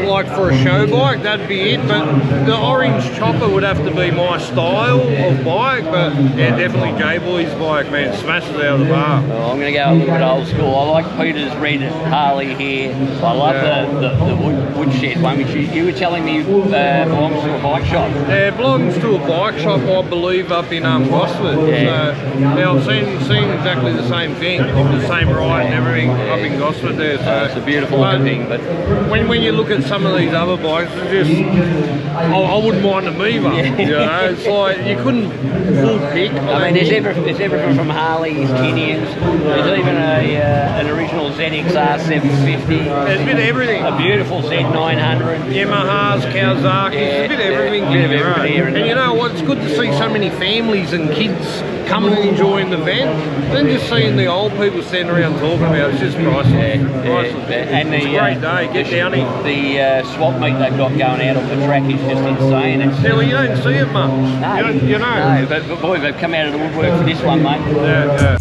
like for a show bike, that'd be it, but the orange chopper would have to be my style of bike, but yeah, definitely J-Boys bike, man, smashes out of the bar. Oh, I'm going to go a little bit old school. I like Peter's red Harley here. I love the woodshed one, which you were telling me belongs to a bike shop. Yeah, it belongs to a bike shop, I believe, up in Gosford. Yeah. So, yeah, I've seen exactly the same thing, the same ride and everything up in Gosford there. So it's a beautiful looking thing. But when you look at some of these other bikes, it's just, I wouldn't mind a Miva. You know, it's like you couldn't full pick. I mean, there's everything from Harleys, Kenyans. There's even an original ZXR 750. There's a bit of everything. A beautiful Z900. Yamahas, Kawasaki's, a bit of everything. And you know what? It's good to see so many families and kids coming and enjoying the event. Then just seeing the old people standing around talking about it's just priceless. Priceless. And it's a great day. Get down here. The swap meet they've got going out on the track is just insane. Yeah, well, you don't see it much. No, you know. No, but boy, they've come out of the woodwork for this one, mate. Yeah.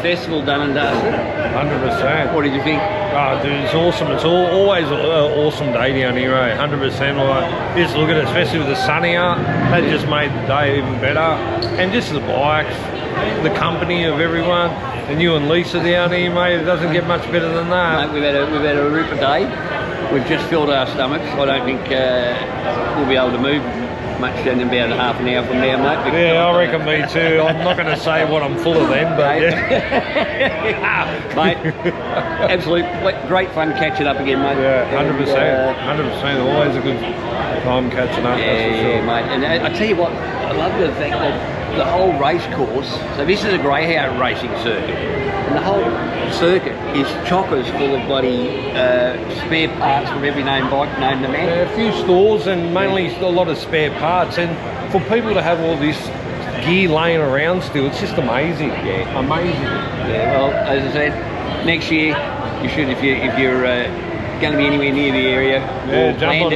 Festival done and dusted. 100%. What did you think? Oh, dude, it's awesome. It's always an awesome day down here, eh? 100%. Like, just look at it, especially with the sun out. That just made the day even better. And just the bikes, the company of everyone, and you and Lisa down here, mate. It doesn't get much better than that. Mate, we've had a ripper day. We've just filled our stomachs. I don't think we'll be able to move much in about half an hour from now, mate. Yeah, I reckon me too. I'm not going to say what I'm full of then, but yeah. Mate, absolute great fun catching up again, mate. Yeah, 100%. 100%. Always a good time catching up, that's for sure. Mate. And I tell you what, I love the fact that the whole race course, so this is a greyhound racing circuit, and the whole circuit is chockers full of bloody spare parts from every known bike known to man. Yeah, a few stores and mainly a lot of spare parts, and for people to have all this gear laying around still, it's just amazing. Yeah, amazing. Yeah, well, as I said, next year you should, if you're going to be anywhere near the area, or plan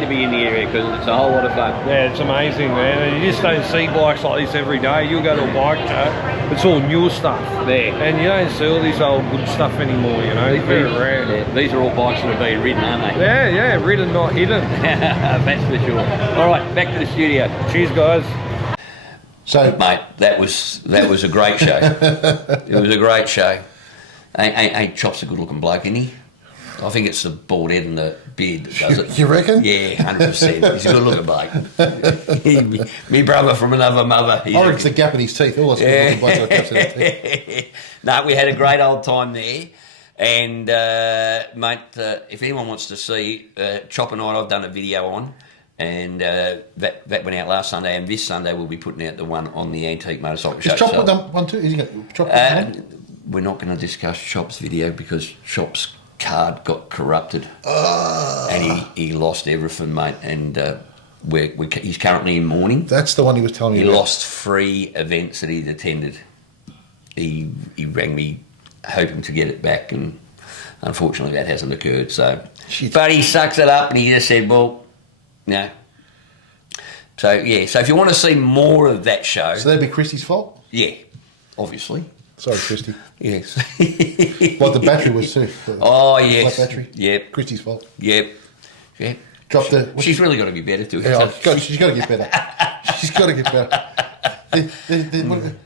to be in the area, because it's a whole lot of fun. Yeah, it's amazing, man. You just don't see bikes like this every day. You'll go to a bike show, it's all new stuff there, and you don't see all this old good stuff anymore. You know, it's very rare. Yeah, these are all bikes that are being ridden, aren't they? Yeah, ridden, not hidden. That's for sure. All right, back to the studio. Cheers, guys. So, mate, that was a great show. It was a great show. Ain't Chop's a good-looking bloke, isn't he? I think it's the bald head and the beard that does it. You reckon? Yeah, 100%. He's a good-looking bloke. Me brother from another mother. I reckon it's the gap in his teeth. All good-looking blokes have gaps in their teeth. No, we had a great old time there. And, mate, if anyone wants to see, Chop and I've done a video on. And that went out last Sunday, and this Sunday we'll be putting out the one on the Antique Motorcycle Show. Is Chop done one too? Is he got Chop we're not going to discuss Chop's video because Chop's card got corrupted, and he lost everything, mate. And he's currently in mourning. That's the one he was telling me. He lost 3 events that he'd attended. He rang me hoping to get it back, and unfortunately that hasn't occurred. So, but he sucks it up, and he just said, "Well, no." So yeah. So if you want to see more of that show, so that'd be Christy's fault. Yeah, obviously. Sorry, Christy. Yes. What the battery was too. Oh, yes. Flat battery. Yep. Christy's fault. Yep. Dropped the. She's really got to be better too. Yeah, she's got to get better. She's got to get better.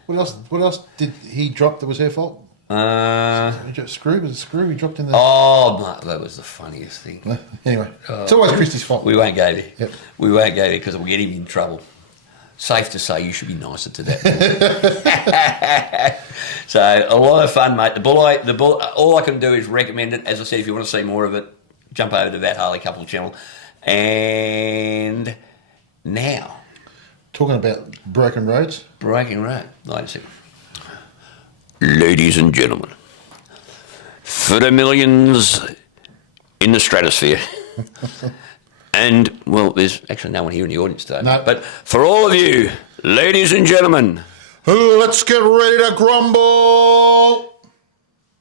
What else did he drop that was her fault? Screw? Was it screw he dropped in the... Oh, that was the funniest thing. Anyway, it's always Christy's fault. We won't go there. Yep. We won't go there because we'll get him in trouble. Safe to say you should be nicer to that. So, a lot of fun, mate. The bull, all I can do is recommend it. As I said, if you want to see more of it, jump over to that Harley Couple channel. And now... Talking about broken roads. Broken road. Wait a second. Ladies and gentlemen, for the millions in the stratosphere, and, well, there's actually no one here in the audience today, no. But for all of you, ladies and gentlemen, let's get ready to grumble.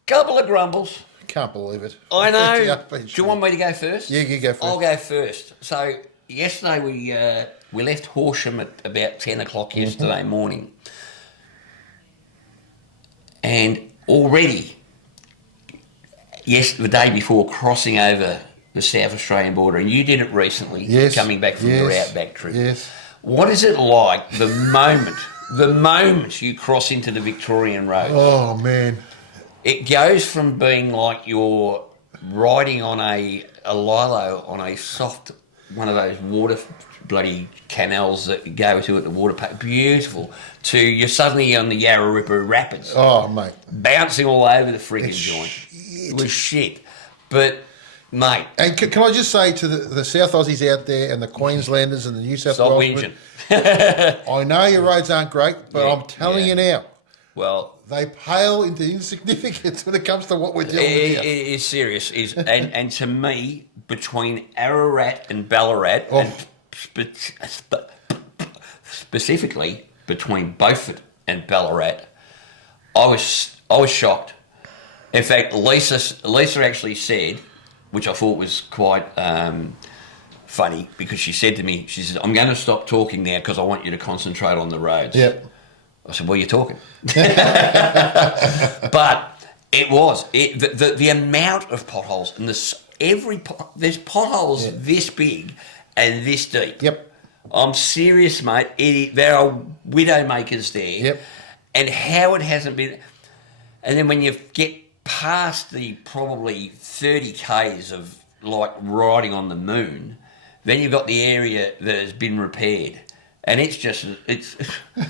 Couple of grumbles. Can't believe it. I know. Do you want me to go first? Yeah, you go first. I'll go first. So, yesterday we left Horsham at about 10 o'clock yesterday morning. And already, the day before, crossing over the South Australian border, and you did it recently, coming back from your Outback trip. Yes. What is it like the moment you cross into the Victorian road? Oh, man. It goes from being like you're riding on a lilo on a soft, one of those water bloody canals that you go to at the water park, beautiful, to you're suddenly on the Yarra Ripper Rapids. Oh, mate. Bouncing all over the freaking joint. It was shit. But, mate. And can I just say to the South Aussies out there and the Queenslanders and the New South Wales... I know your roads aren't great, but I'm telling you now. Well... They pale into insignificance when it comes to what we're dealing with here. It is serious. And to me, between Ararat and Ballarat, and specifically between Beaufort and Ballarat, I was shocked. In fact, Lisa actually said, which I thought was quite funny, because she said to me, she says, "I'm going to stop talking now because I want you to concentrate on the roads." Yep. I said, "What are you talking?" But it was the amount of potholes, and there's potholes this big and this deep. Yep. I'm serious, mate. There are widow makers there. Yep. And how it hasn't been. And then when you get past the probably 30 k's of like riding on the moon, then you've got the area that has been repaired. And it's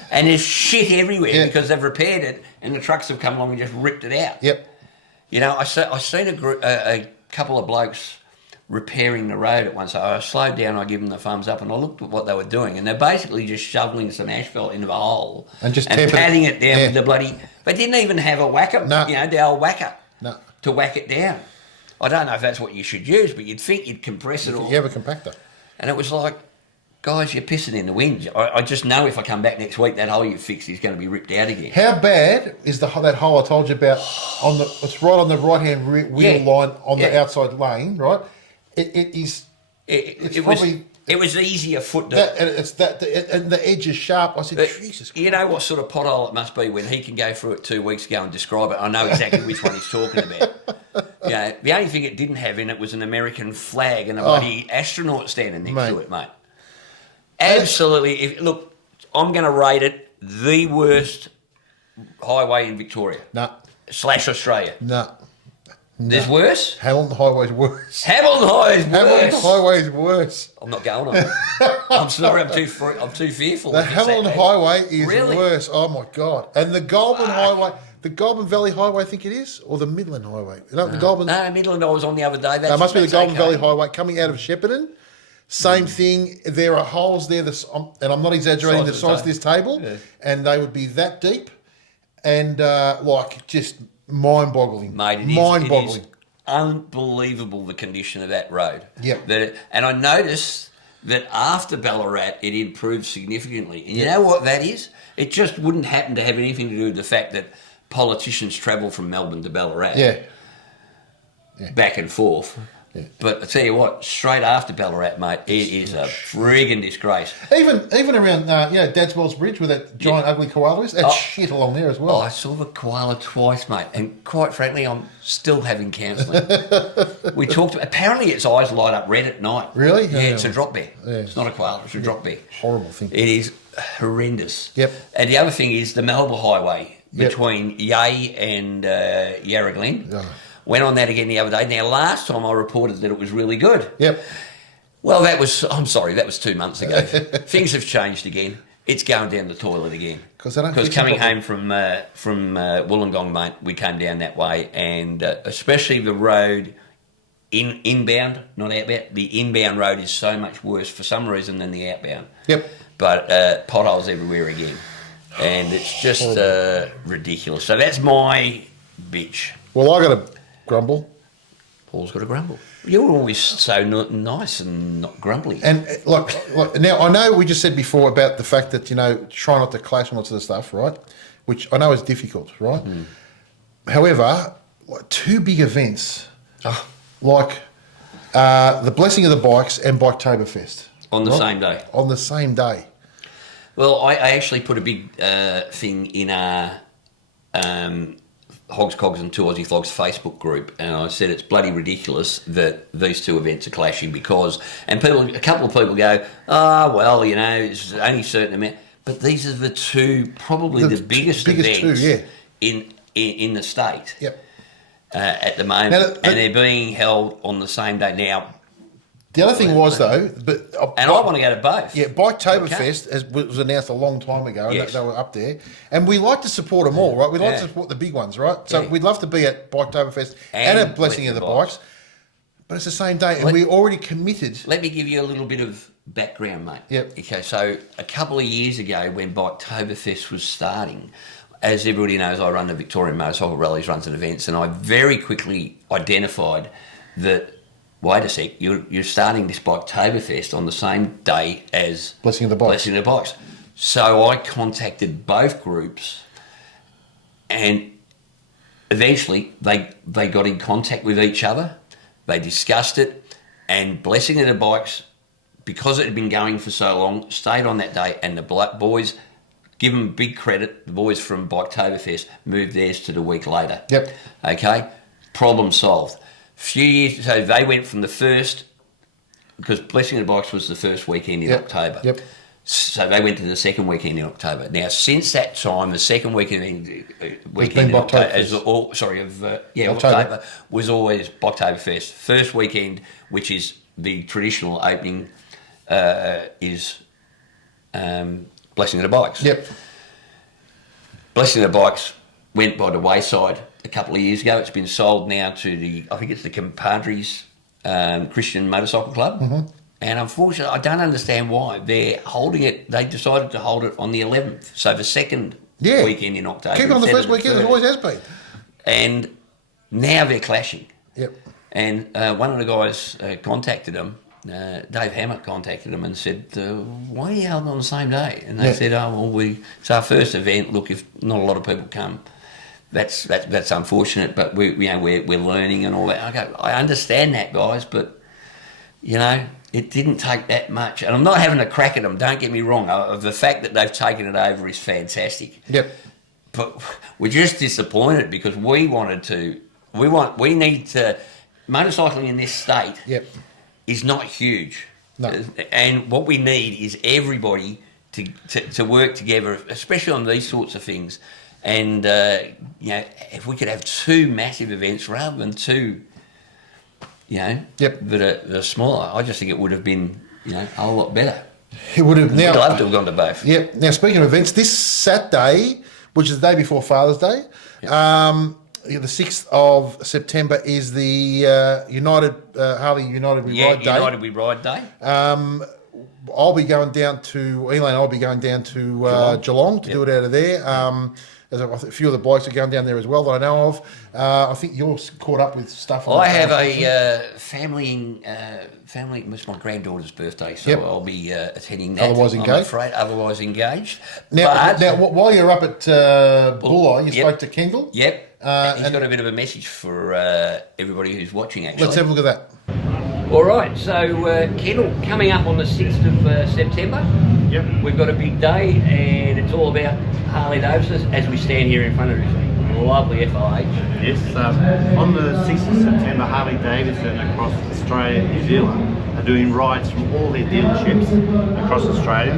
and there's shit everywhere because they've repaired it and the trucks have come along and just ripped it out. Yep. You know, I seen a couple of blokes repairing the road at once. So I slowed down, I give them the thumbs up, and I looked at what they were doing, and they're basically just shoveling some asphalt into a hole and patting it down with the bloody... They didn't even have a whacker, the old whacker to whack it down. I don't know if that's what you should use, but you'd think you'd compress it all. You have a compactor. And it was like, guys, you're pissing in the wind. I just know if I come back next week, that hole you fixed is going to be ripped out again. How bad is that hole I told you about? It's right on the right-hand wheel line on the outside lane, right? It was easy a foot deep. And the edge is sharp. I said, Jesus Christ. You know what sort of pothole it must be when he can go through it 2 weeks ago and describe it. I know exactly which one he's talking about. You know, the only thing it didn't have in it was an American flag and a bloody astronaut standing next to it, mate. Absolutely. Look, I'm going to rate it the worst highway in Victoria. No. / Australia. No. There's worse? Hamilton Highway's worse. Hamilton Highway's worse. I'm not going on it. I'm sorry, I'm too fearful. The Hamilton Highway is worse. Oh my God. And the Goulburn Highway, the Goulburn Valley Highway, I think it is, or the Midland Highway. The Goulburn. No, Midland I was on the other day. It must be the Goulburn Valley Highway coming out of Shepparton. Same thing. There are holes there, and I'm not exaggerating the size of this table, and they would be that deep, and just mind-boggling. Mate, it is unbelievable the condition of that road. Yep. And I noticed that after Ballarat, it improved significantly. And you know what that is? It just wouldn't happen to have anything to do with the fact that politicians travel from Melbourne to Ballarat. Yeah. Back and forth. Yeah. But I tell you what, straight after Ballarat, mate, it is a friggin' disgrace. Even around, Dadswell's Bridge, where that giant ugly koala is, that's shit along there as well. I saw the koala twice, mate, and quite frankly, I'm still having counselling. We talked. Apparently, its eyes light up red at night. Really? Yeah, it's a drop bear. Yeah. It's not a koala. It's a drop bear. Horrible thing. It is horrendous. Yep. And the other thing is the Melbourne Highway between Yea and Yarra Glen. Oh. Went on that again the other day. Now, last time I reported that it was really good. Yep. Well, that was 2 months ago. Things have changed again. It's going down the toilet again. Because coming home from Wollongong, mate, we came down that way, and especially the road inbound, not outbound. The inbound road is so much worse for some reason than the outbound. Yep. But potholes everywhere again, and it's just ridiculous. So that's my bitch. Well, I got to grumble. Paul's got to grumble. You're always so nice and not grumbly. And like now, I know we just said before about the fact that, try not to clash and lots of the stuff, right? Which I know is difficult, right? Mm. However, like 2 big events, like the Blessing of the Bikes and Biketoberfest. On the same day. On the same day. Well, I actually put a big thing in our Hogs, Cogs and 2 Aussie Flogs Facebook group, and I said it's bloody ridiculous that these 2 events are clashing because, and a couple of people go, well, it's only a certain amount, but these are the 2 probably the biggest events in the state at the moment, and they're being held on the same day now. The other thing was though, I want to go to both. Yeah, Biketoberfest was announced a long time ago. Yes. They were up there, and we like to support them all, right? We like to support the big ones, right? So we'd love to be at Biketoberfest and at Blessing of the Bikes, but it's the same day, and we already committed. Let me give you a little bit of background, mate. Yep. Okay, so a couple of years ago, when Biketoberfest was starting, as everybody knows, I run the Victorian Motorcycle Rallies, runs and events, and I very quickly identified that. Wait a sec, you're starting this Biketoberfest on the same day as Blessing of the Bikes. So I contacted both groups, and eventually they got in contact with each other. They discussed it, and Blessing of the Bikes, because it had been going for so long, stayed on that day, and the boys, give them big credit, the boys from Biketoberfest moved theirs to the week later. Yep. Okay, problem solved. Few years, so they went from the first, because Blessing of the Bikes was the first weekend in October. Yep. So they went to the second weekend in October. Now, since that time, the second weekend in October was always Biketoberfest. First weekend, which is the traditional opening, is Blessing of the Bikes. Yep. Blessing of the Bikes went by the wayside a couple of years ago. It's been sold now to I think it's the Compadres Christian Motorcycle Club. Mm-hmm. And unfortunately, I don't understand why. They're holding it, they decided to hold it on the 11th. So the second weekend in October. Keep it on the first weekend, it always has been. And now they're clashing. Yep. And one of the guys contacted them, Dave Hammett contacted them and said, why are you holding on the same day? And they said, it's our first event. Look, if not a lot of people come, that's unfortunate, but we're learning and all that. I go, I understand that, guys, but it didn't take that much. And I'm not having a crack at them, don't get me wrong. The fact that they've taken it over is fantastic. Yep. But we're just disappointed because we need to, motorcycling in this state is not huge. No. And what we need is everybody to work together, especially on these sorts of things. And, if we could have 2 massive events rather than 2, that are smaller, I just think it would have been, a whole lot better. It would have. I'd love to have gone to both. Yep. Now, speaking of events, this Saturday, which is the day before Father's Day, the 6th of September is the Harley United We Ride Day. United We Ride Day. I'll be going down to, Elaine and I'll be going down to Geelong to do it out of there. There's a few of the blokes are going down there as well that I know of. I think you're caught up with stuff. I have a family. It's my granddaughter's birthday, so I'll be attending that. Otherwise engaged. Now, while you're up at Bulleye, you spoke to Kendall. Yep. He's got a bit of a message for everybody who's watching. Actually, let's have a look at that. All right, so Kendall, coming up on the 6th of September, we've got a big day, and it's all about Harley Davidsons as we stand here in front of this lovely FLH. Yes, on the 6th of September, Harley Davidson across Australia and New Zealand are doing rides from all their dealerships across Australia,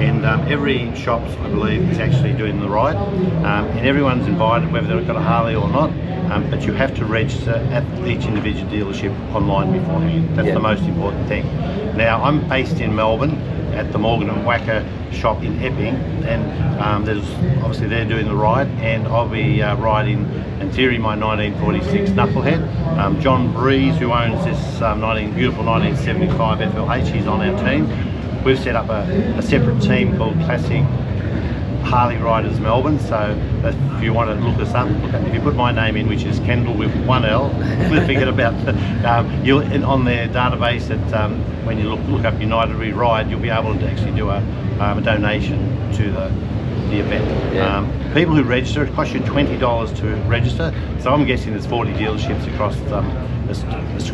and every shop, I believe, is actually doing the ride, and everyone's invited, whether they've got a Harley or not, but you have to register at each individual dealership online beforehand. That's the most important thing. Now, I'm based in Melbourne at the Morgan and Wacker shop in Epping, and there's obviously they're doing the ride, and I'll be riding in theory my 1946 Knucklehead. John Breeze, who owns this beautiful 1975 FLH, he's on our team. We've set up a separate team called Classic Harley Riders Melbourne, so if you want to look us up, if you put my name in, which is Kendall with one L, forget about you'll on their database that when you look up United We Ride, you'll be able to actually do a donation to the event. People who register, it costs you $20 to register, so I'm guessing there's 40 dealerships across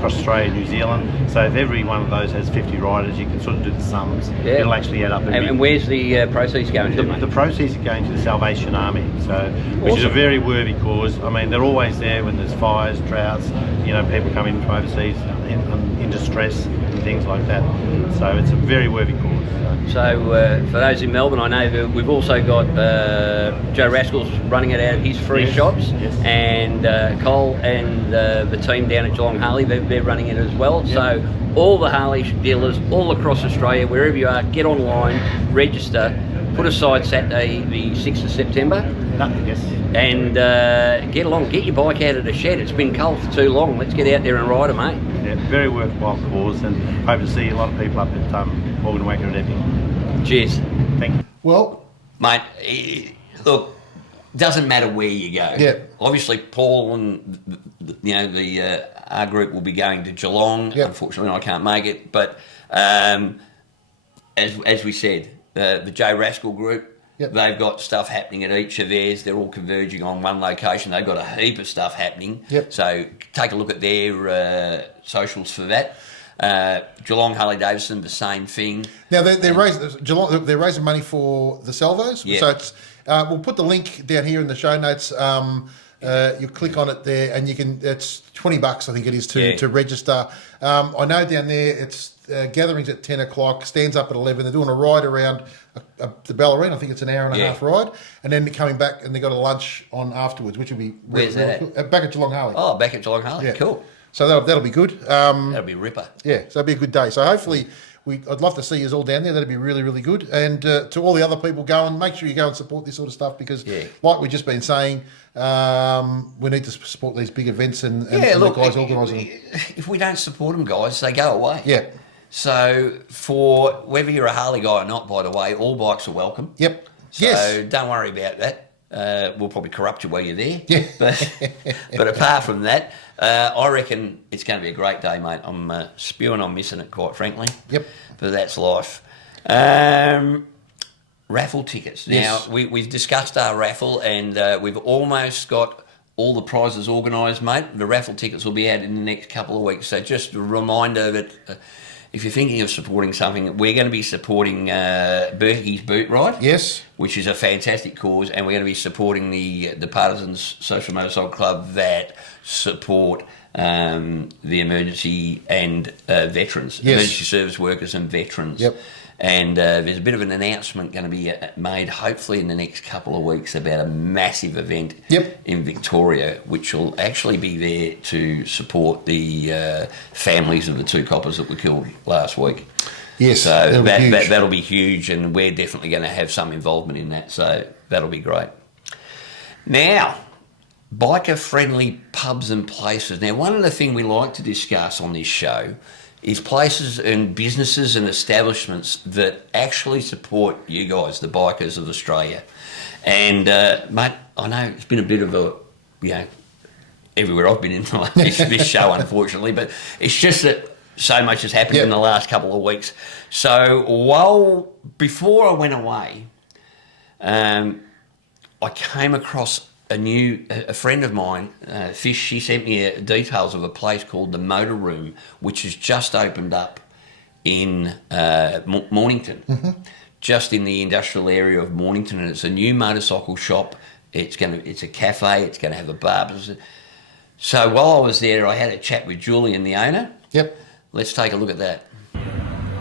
Australia and New Zealand, so if every one of those has 50 riders, you can sort of do the sums. It'll actually add up. And where's the proceeds going to? The proceeds are going to the Salvation Army, which is a very worthy cause. I mean, they're always there when there's fires, droughts, people coming from overseas in distress and things like that, so it's a very worthy cause. So for those in Melbourne, I know that we've also got Joe Rascal's running it out of his free shops, and Cole and the team down at Geelong Harley, they're running it as well. So all the Harley dealers all across Australia, wherever you are, get online, register, put aside Saturday the 6th of September, and get along, get your bike out of the shed. It's been cold for too long. Let's get out there and ride it, mate. Yeah, very worthwhile cause, and hope to see a lot of people up at Morgan Wacker and Epping. Cheers. Thank you. Well, mate, look, doesn't matter where you go. Yeah. Obviously, Paul and our group will be going to Geelong. Unfortunately, I can't make it, but as we said, the Joe Rascal group. They've got stuff happening at each of theirs. They're all converging on one location. They've got a heap of stuff happening. So take a look at their socials for that. Geelong Harley Davidson, the same thing. Now they're raising money for the Salvos. So it's we'll put the link down here in the show notes. You click on it there, and you can. It's $20, I think it is, to register. I know down there it's gatherings at 10 o'clock, stands up at 11. They're doing a ride around the Ballerine. I think it's an hour and a half ride, and then they're coming back and they've got a lunch on afterwards, which will be where's that cool. Back at Geelong Harley. Oh, back at Geelong Harley. Cool. So that'll be good. That'll be ripper. Yeah, so it'll be a good day. So hopefully I'd love to see you all down there. That'd be really, really good. And to all the other people going, make sure you go and support this sort of stuff, because like we've just been saying, we need to support these big events and the guys organising them. If we don't support them, guys, they go away. Yeah. So for whether you're a Harley guy or not, by the way, all bikes are welcome. Yep. So don't worry about that. We'll probably corrupt you while you're there. Yeah. But apart from that, I reckon it's going to be a great day, mate. I'm spewing on missing it, quite frankly. Yep. But that's life. Raffle tickets. Yes. Now, we've discussed our raffle, and we've almost got all the prizes organised, mate. The raffle tickets will be out in the next couple of weeks. So just a reminder that if you're thinking of supporting something, we're going to be supporting Berkey's Boot Ride. Yes. Which is a fantastic cause, and we're going to be supporting the Partisans Social Motorcycle Club that support the emergency and veterans, emergency service workers and veterans. Yep. And there's a bit of an announcement going to be made, hopefully in the next couple of weeks, about a massive event in Victoria, which will actually be there to support the families of the two coppers that were killed last week. Yes, so that'll be huge, and we're definitely going to have some involvement in that, so that'll be great. Now, biker-friendly pubs and places. Now, one of the things we like to discuss on this show is places and businesses and establishments that actually support you guys, the bikers of Australia. And, mate, I know it's been a bit of a, everywhere I've been in this show, unfortunately, but it's just that so much has happened in the last couple of weeks. So before I went away, I came across a friend of mine, Fish, she sent me details of a place called the Motor Room, which has just opened up in Mornington, just in the industrial area of Mornington, and it's a new motorcycle shop. It's a cafe. It's going to have a bar. So while I was there, I had a chat with Julian, the owner. Yep. Let's take a look at that.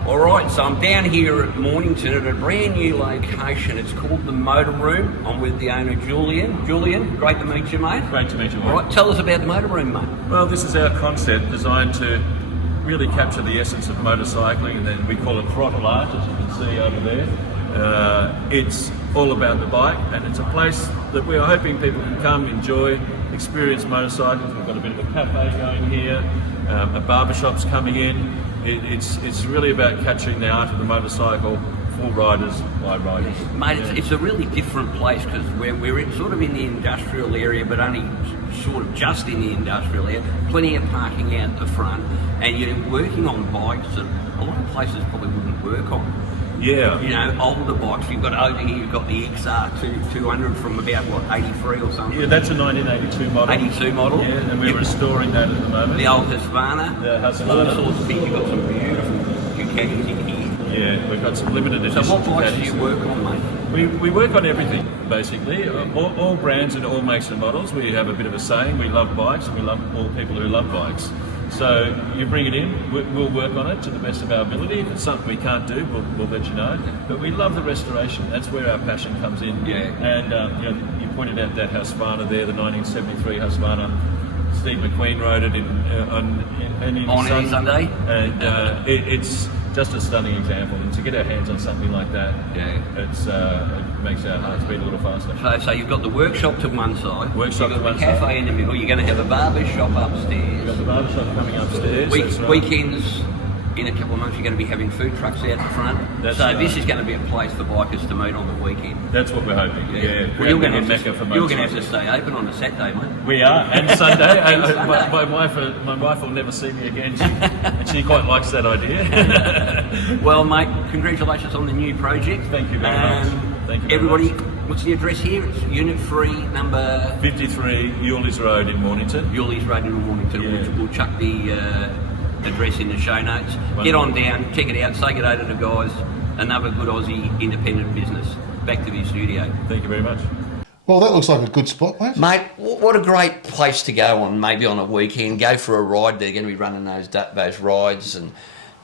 All right, so I'm down here at Mornington at a brand new location. It's called the Motor Room. I'm with the owner, Julian. Julian, great to meet you, mate. Great to meet you, mate. All right, tell us about the Motor Room, mate. Well, this is our concept designed to really capture the essence of motorcycling, and then we call it throttle art, as you can see over there. It's all about the bike, and it's a place that we're hoping people can come, enjoy, experience motorcycles. We've got a bit of a cafe going here, a barbershop's coming in. It's really about capturing the art of the motorcycle for riders, by riders. Mate, it's a really different place because we're sort of in the industrial area, but only sort of just in the industrial area. Plenty of parking out the front, and you're working on bikes that a lot of places probably wouldn't work on. Yeah. You know, older bikes. You've got over here, you've got the XR 200 from about, what, 83 or something? Yeah, that's a 1982 model. 82 model. Yeah, and we're restoring that at the moment. The old Husqvarna. The Husqvarna. All sorts of things. You've got some beautiful Ducatis in here. Yeah, we've got some limited edition. So what bikes do you work on, mate? We work on everything, basically. All brands and all makes and models. We have a bit of a saying, we love bikes and we love all people who love bikes. So you bring it in, we'll work on it to the best of our ability. If it's something we can't do, we'll let you know. But we love the restoration. That's where our passion comes in. Yeah. And you pointed out that Husqvarna there, the 1973 Husqvarna. Steve McQueen rode it on any Sunday. And it's just a stunning example. And to get our hands on something like that, it makes our hearts beat a little faster. So you've got the workshop to one side. Workshop you've to got one the cafe side. in the middle. You're going to have a barber shop upstairs. We've got the barber shop coming upstairs. That's right. Weekends, in a couple of months, you're going to be having food trucks out the front. That's so right. this is going to be a place for bikers to meet on the weekend. That's what we're hoping. Yeah. Well, you're going to Mecca have to stay open on a Saturday, mate. We are, and Sunday. My wife will never see me again, and she quite likes that idea. Well, mate, congratulations on the new project. Thank you very much. Thank you very everybody, much. What's the address here? It's Unit 3, number 53, Yuleys Road in Mornington. Yuleys Road in Mornington. Yeah. We'll chuck the address in the show notes. Wonderful. Get on down, check it out, say good day to the guys. Another good Aussie independent business. Back to the studio. Thank you very much. Well, that looks like a good spot, mate. Mate, what a great place to go on, maybe on a weekend. Go for a ride. They're going to be running those rides and,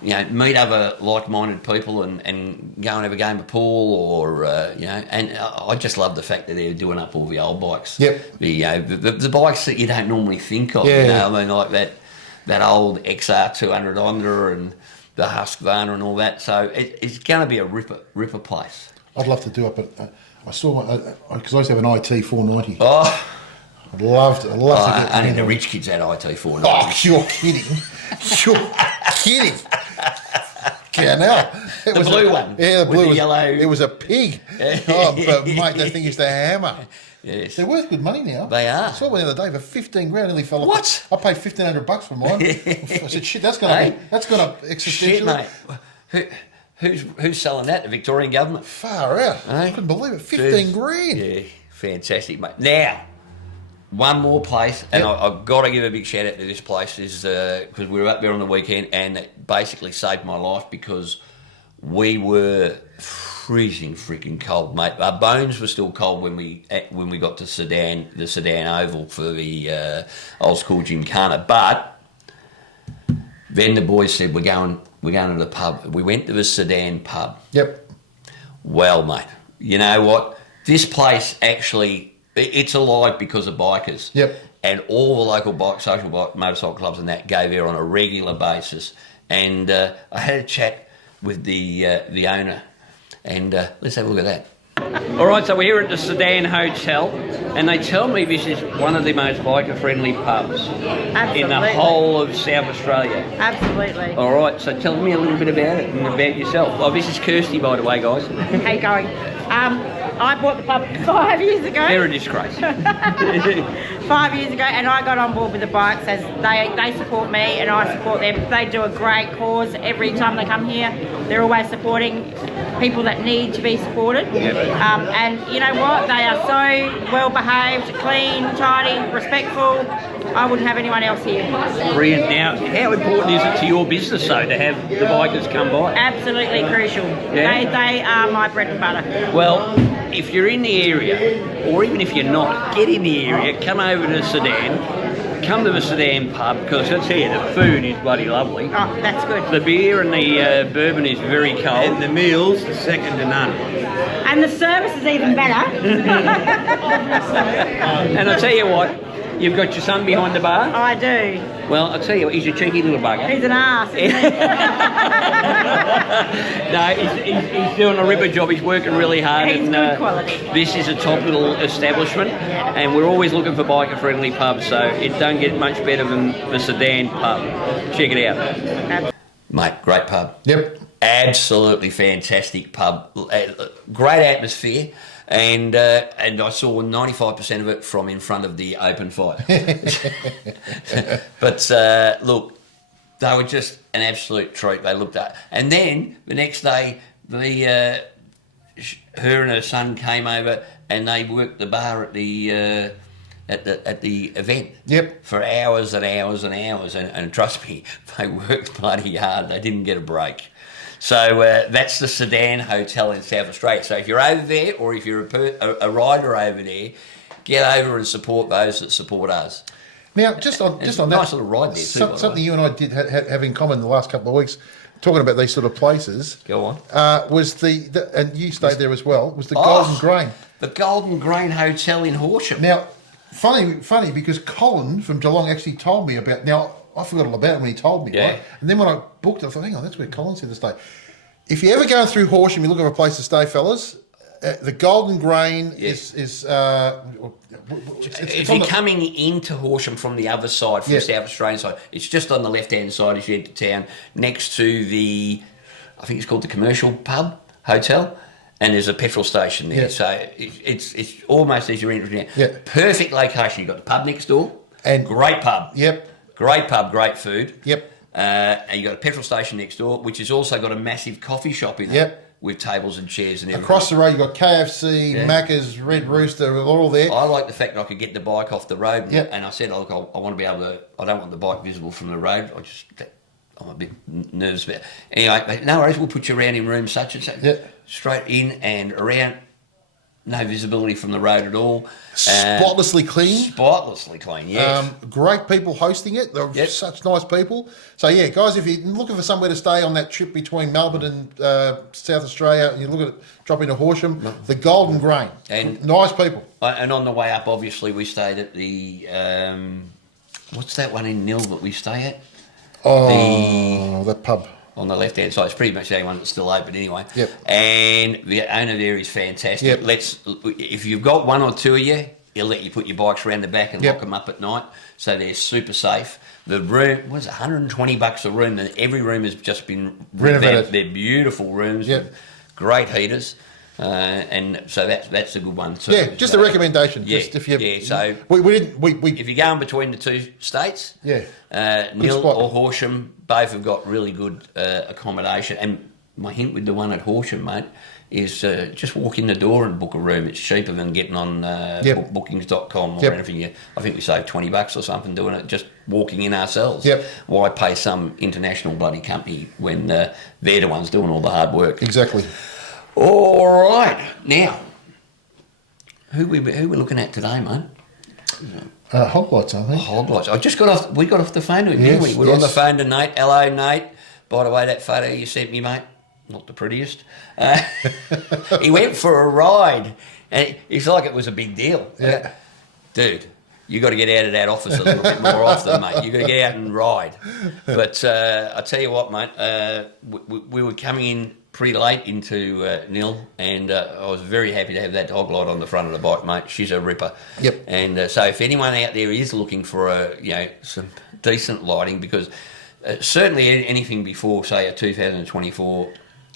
you know, meet other like-minded people and go and have a game of pool or, you know, and I just love the fact that they're doing up all the old bikes. Yep. The bikes that you don't normally think of, Yeah. you know, I mean, like that old XR 200 Honda and the Husqvarna and all that. So it's going to be a ripper place. I'd love to do it, but I saw because I used to have an IT 490. Oh. I'd love to get only the rich kids had IT 490. Oh, you're kidding. You're kidding. Yeah, now. The blue one. Yeah, the blue with the was, yellow. It was a pig. Oh, but mate, that thing used to hammer. Yes. They're worth good money now. They are. I saw one the other day for 15 grand. Nearly fell off. What? I paid $1,500 for mine. I said, shit, that's going to Shit, mate. Who's selling that? The Victorian government? Far out. I couldn't believe it. 15 grand. Yeah, fantastic, mate. Now, one more place, and I've got to give a big shout out to this place, is because we were up there on the weekend, and it basically saved my life because we were freezing freaking cold, mate. Our bones were still cold when we got to the Sedan Oval for the old school Gymkhana, but then the boys said we're going to the pub. We went to the Sedan pub. Yep. Well, mate, you know what? This place actually, it's alive because of bikers. Yep. And all the local social motorcycle clubs and that go there on a regular basis. And I had a chat with the owner, and let's have a look at that. All right, so we're here at the Sedan Hotel, and they tell me this is one of the most biker-friendly pubs in the whole of South Australia. Absolutely. All right, so tell me a little bit about it and about yourself. Oh, this is Kirsty, by the way, guys. How you going? I bought the pub 5 years ago. They're a disgrace. 5 years ago, and I got on board with the bikes as they support me and I support them. They do a great cause every time they come here. They're always supporting people that need to be supported. And you know what? They are so well behaved, clean, tidy, respectful. I wouldn't have anyone else here. Brilliant. Now, how important is it to your business, though, to have the bikers come by? Absolutely crucial. Yeah? They are my bread and butter. Well, if you're in the area, or even if you're not, get in the area, come over to Sedan, come to the Sedan pub, because I tell you, the food is bloody lovely. Oh, that's good. The beer and the bourbon is very cold. And the meals are second to none. And the service is even better. And I tell you what, you've got your son behind the bar? I do. Well, I'll tell you what, he's a cheeky little bugger. He's an arse, isn't he? No, he's doing a ripper job. He's working really hard. He's and, good quality. This is a top little establishment, and we're always looking for biker-friendly pubs, so it don't get much better than the Sedan pub. Check it out. Mate, great pub. Yep. Absolutely fantastic pub. Great atmosphere. And I saw 95% of it from in front of the open fire. But look, they were just an absolute treat. They looked at, and then the next day, her and her son came over, and they worked the bar at the event. Yep. For hours and hours and hours, and trust me, they worked bloody hard. They didn't get a break. So that's the Sedan Hotel in South Australia. So if you're over there, or if you're a rider over there, get over and support those that support us. Now, just on that, nice little ride there too. Something you and I did have in common the last couple of weeks, talking about these sort of places. Go on. Was the and you stayed there as well. Was the Golden Grain? The Golden Grain Hotel in Horsham. Now, funny because Colin from Geelong actually told me about. Now, I forgot all about it when he told me. Yeah. Right? And then when I booked it, I thought, hang on, that's where Colin said to stay. If you ever go through Horsham, you're looking for a place to stay, fellas. The Golden Grain is if you're coming into Horsham from the other side, from the South Australian side, it's just on the left-hand side as you enter town, next to the, I think it's called the Commercial Pub Hotel, and there's a petrol station there. Yeah. So it's almost as you're entering. Yeah. Perfect location. You've got the pub next door, and great pub. Yep. Great pub, great food. Yep. And you've got a petrol station next door, which has also got a massive coffee shop in it. Yep. With tables and chairs and everything. Across the road, you've got KFC, Macca's, Red Rooster, all there. I like the fact that I could get the bike off the road. Yep. And I said, look, I want to be able to, I don't want the bike visible from the road. I'm a bit nervous about it. Anyway, no worries, we'll put you around in room such and such. Yep. Straight in and around. No visibility from the road at all. Spotlessly clean. Spotlessly clean, yes. Great people hosting it. They're such nice people. So, yeah, guys, if you're looking for somewhere to stay on that trip between Melbourne and South Australia, and you look at dropping to Horsham, the Golden Grain. And nice people. And on the way up, obviously, we stayed at the, what's that one in Nil that we stay at? That pub. On the left-hand side. It's pretty much the only one that's still open anyway. Yep. And the owner there is fantastic. Yep. If you've got one or two of you, he'll let you put your bikes around the back and Yep. lock them up at night. So they're super safe. The room, was it, $120 a room? And every room has just been renovated. They're beautiful rooms with great heaters. And so that's a good one too. Yeah, just a recommendation. Yeah, just if you, so if you're going between the two states, Nil or Horsham, both have got really good accommodation. And my hint with the one at Horsham, mate, is just walk in the door and book a room. It's cheaper than getting on bookings.com or anything. I think we saved $20 or something doing it, just walking in ourselves. Yep. Why pay some international bloody company when they're the ones doing all the hard work? Exactly. All right, now who we looking at today, mate? Hoglights, I think. Hoglights. We got off the phone to him, didn't we? We're on the phone to Nate. Hello, Nate. By the way, that photo you sent me, mate, not the prettiest. He went for a ride, and it's like it was a big deal. Yeah. Dude, you got to get out of that office a little bit more often, mate. You got to get out and ride. But I tell you what, mate, we were coming in pretty late into Nil, and I was very happy to have that dog light on the front of the bike, mate. She's a ripper. Yep. And so if anyone out there is looking for some decent lighting, because certainly anything before, say, a 2024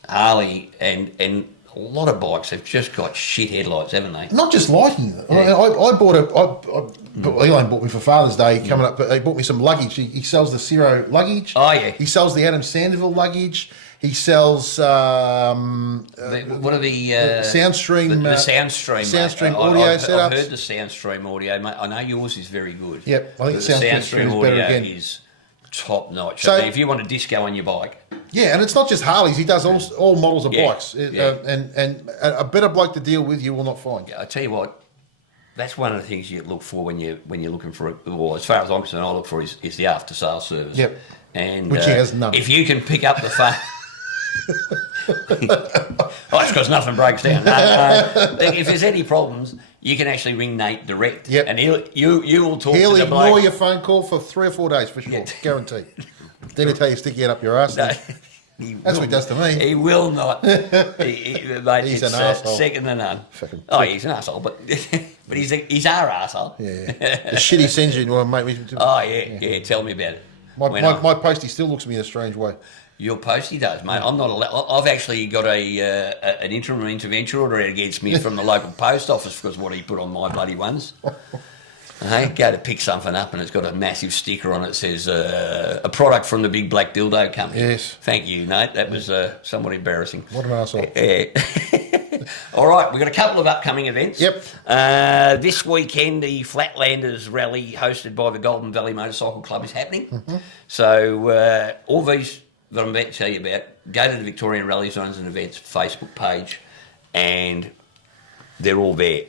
Harley, and a lot of bikes have just got shit headlights, haven't they? Not just lighting. Yeah. I bought Elaine bought me for Father's Day coming up, but he bought me some luggage. He sells the Ciro luggage. Oh, yeah. He sells the Adam Sanderville luggage. He sells what are the Soundstream? The Soundstream. Soundstream audio setups. I've heard the Soundstream audio, mate. I know yours is very good. Yep, I think the Soundstream is better again. Is top notch. So, if you want a disco on your bike. Yeah, and it's not just Harleys. He does all models of bikes. Yeah. And a better bloke to deal with you will not find. I tell you what, that's one of the things you look for when you're looking for. Well, as far as I'm concerned, I look for is the after sales service. Yep. And which he has none. If you can pick up the phone. It's because nothing breaks down. If there's any problems, you can actually ring Nate direct. Yep. And you will talk He'll to the ignore bloke. your phone call for 3 or 4 days for sure. Guaranteed. Then he'll tell you stick your head up your ass. No, that's what he does to me. He will not. Mate, he's it's an arsehole. Second to none. He's an arsehole, but he's our arsehole. Yeah. The shit he sends you, you want to make me. Yeah. Tell me about it. My postie still looks at me in a strange way. Your postie does, mate. I'm not allowed. I've actually got an interim intervention order against me from the local post office because of what he put on my bloody ones. Hey, go to pick something up and it's got a massive sticker on it that says a product from the Big Black Dildo Company. Yes. Thank you, Nate. That was somewhat embarrassing. What an arsehole. All right, we've got a couple of upcoming events. Yep. This weekend, the Flatlanders Rally hosted by the Golden Valley Motorcycle Club is happening. Mm-hmm. So all these that I'm about to tell you about, go to the Victorian Rally Zones and Events Facebook page and they're all there.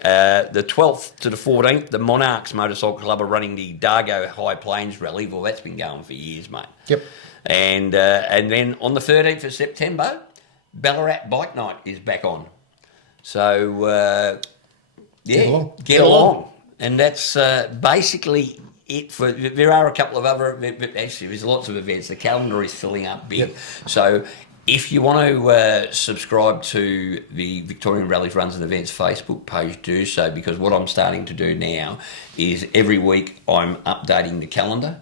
The 12th to the 14th, the Monarchs Motorcycle Club are running the Dargo High Plains Rally. Well, that's been going for years, mate. Yep. And then on the 13th of September, Ballarat Bike Night is back on. So, get along. And that's basically it. There are a couple of other, but actually there's lots of events. The calendar is filling up big. Yep. So if you want to subscribe to the Victorian Rallies Runs and Events Facebook page, do so, because what I'm starting to do now is every week I'm updating the calendar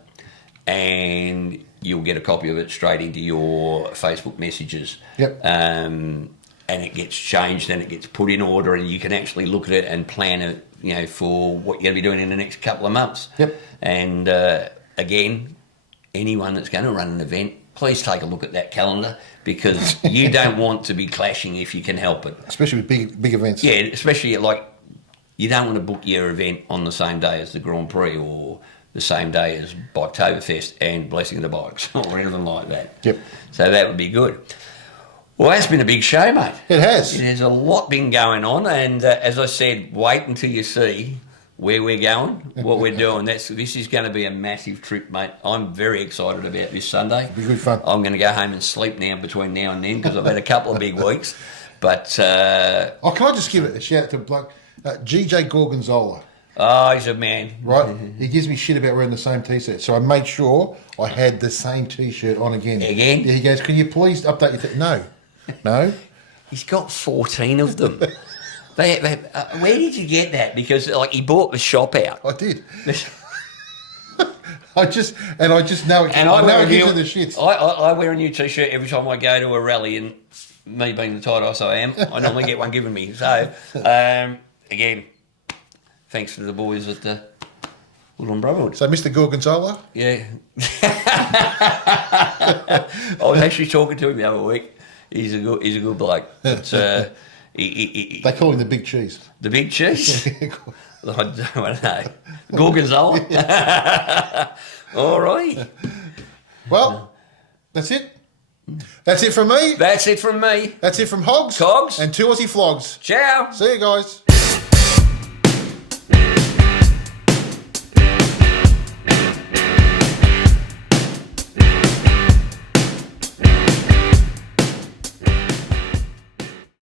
and you'll get a copy of it straight into your Facebook messages. Yep. And it gets changed and it gets put in order and you can actually look at it and plan it, for what you're going to be doing in the next couple of months. Yep. And again, anyone that's going to run an event, please take a look at that calendar because you don't want to be clashing if you can help it. Especially with big events. Yeah, especially like you don't want to book your event on the same day as the Grand Prix or the same day as Biketoberfest and Blessing of the Bikes or anything like that. Yep. So that would be good. Well, that's been a big show, mate. It has. There's a lot been going on, and as I said, wait until you see where we're going, what we're doing. This is going to be a massive trip, mate. I'm very excited about this Sunday. It'll be good fun. I'm going to go home and sleep now between now and then because I've had a couple of big weeks. But can I just give it a shout out to bloke GJ Gorgonzola? Oh, he's a man. Right? He gives me shit about wearing the same T-shirt. So I made sure I had the same T-shirt on again. Again? Yeah, he goes, can you please update your No. He's got 14 of them. Where did you get that? Because he bought the shop out. I did. I just know it. And I know it gives you the shits. I wear a new T-shirt every time I go to a rally, and me being the tight ass I am, I normally get one given me. So, again, thanks to the boys at the Woodland Brotherhood. So, Mr. Gorgonzola? Yeah. I was actually talking to him the other week. He's a good bloke. But, they call him the Big Cheese. The Big Cheese? I don't know. Gorgonzola? All right. Well, that's it. That's it from me. That's it from me. That's it from Hogs. Cogs. And 2 Aussie Flogs. Ciao. See you guys.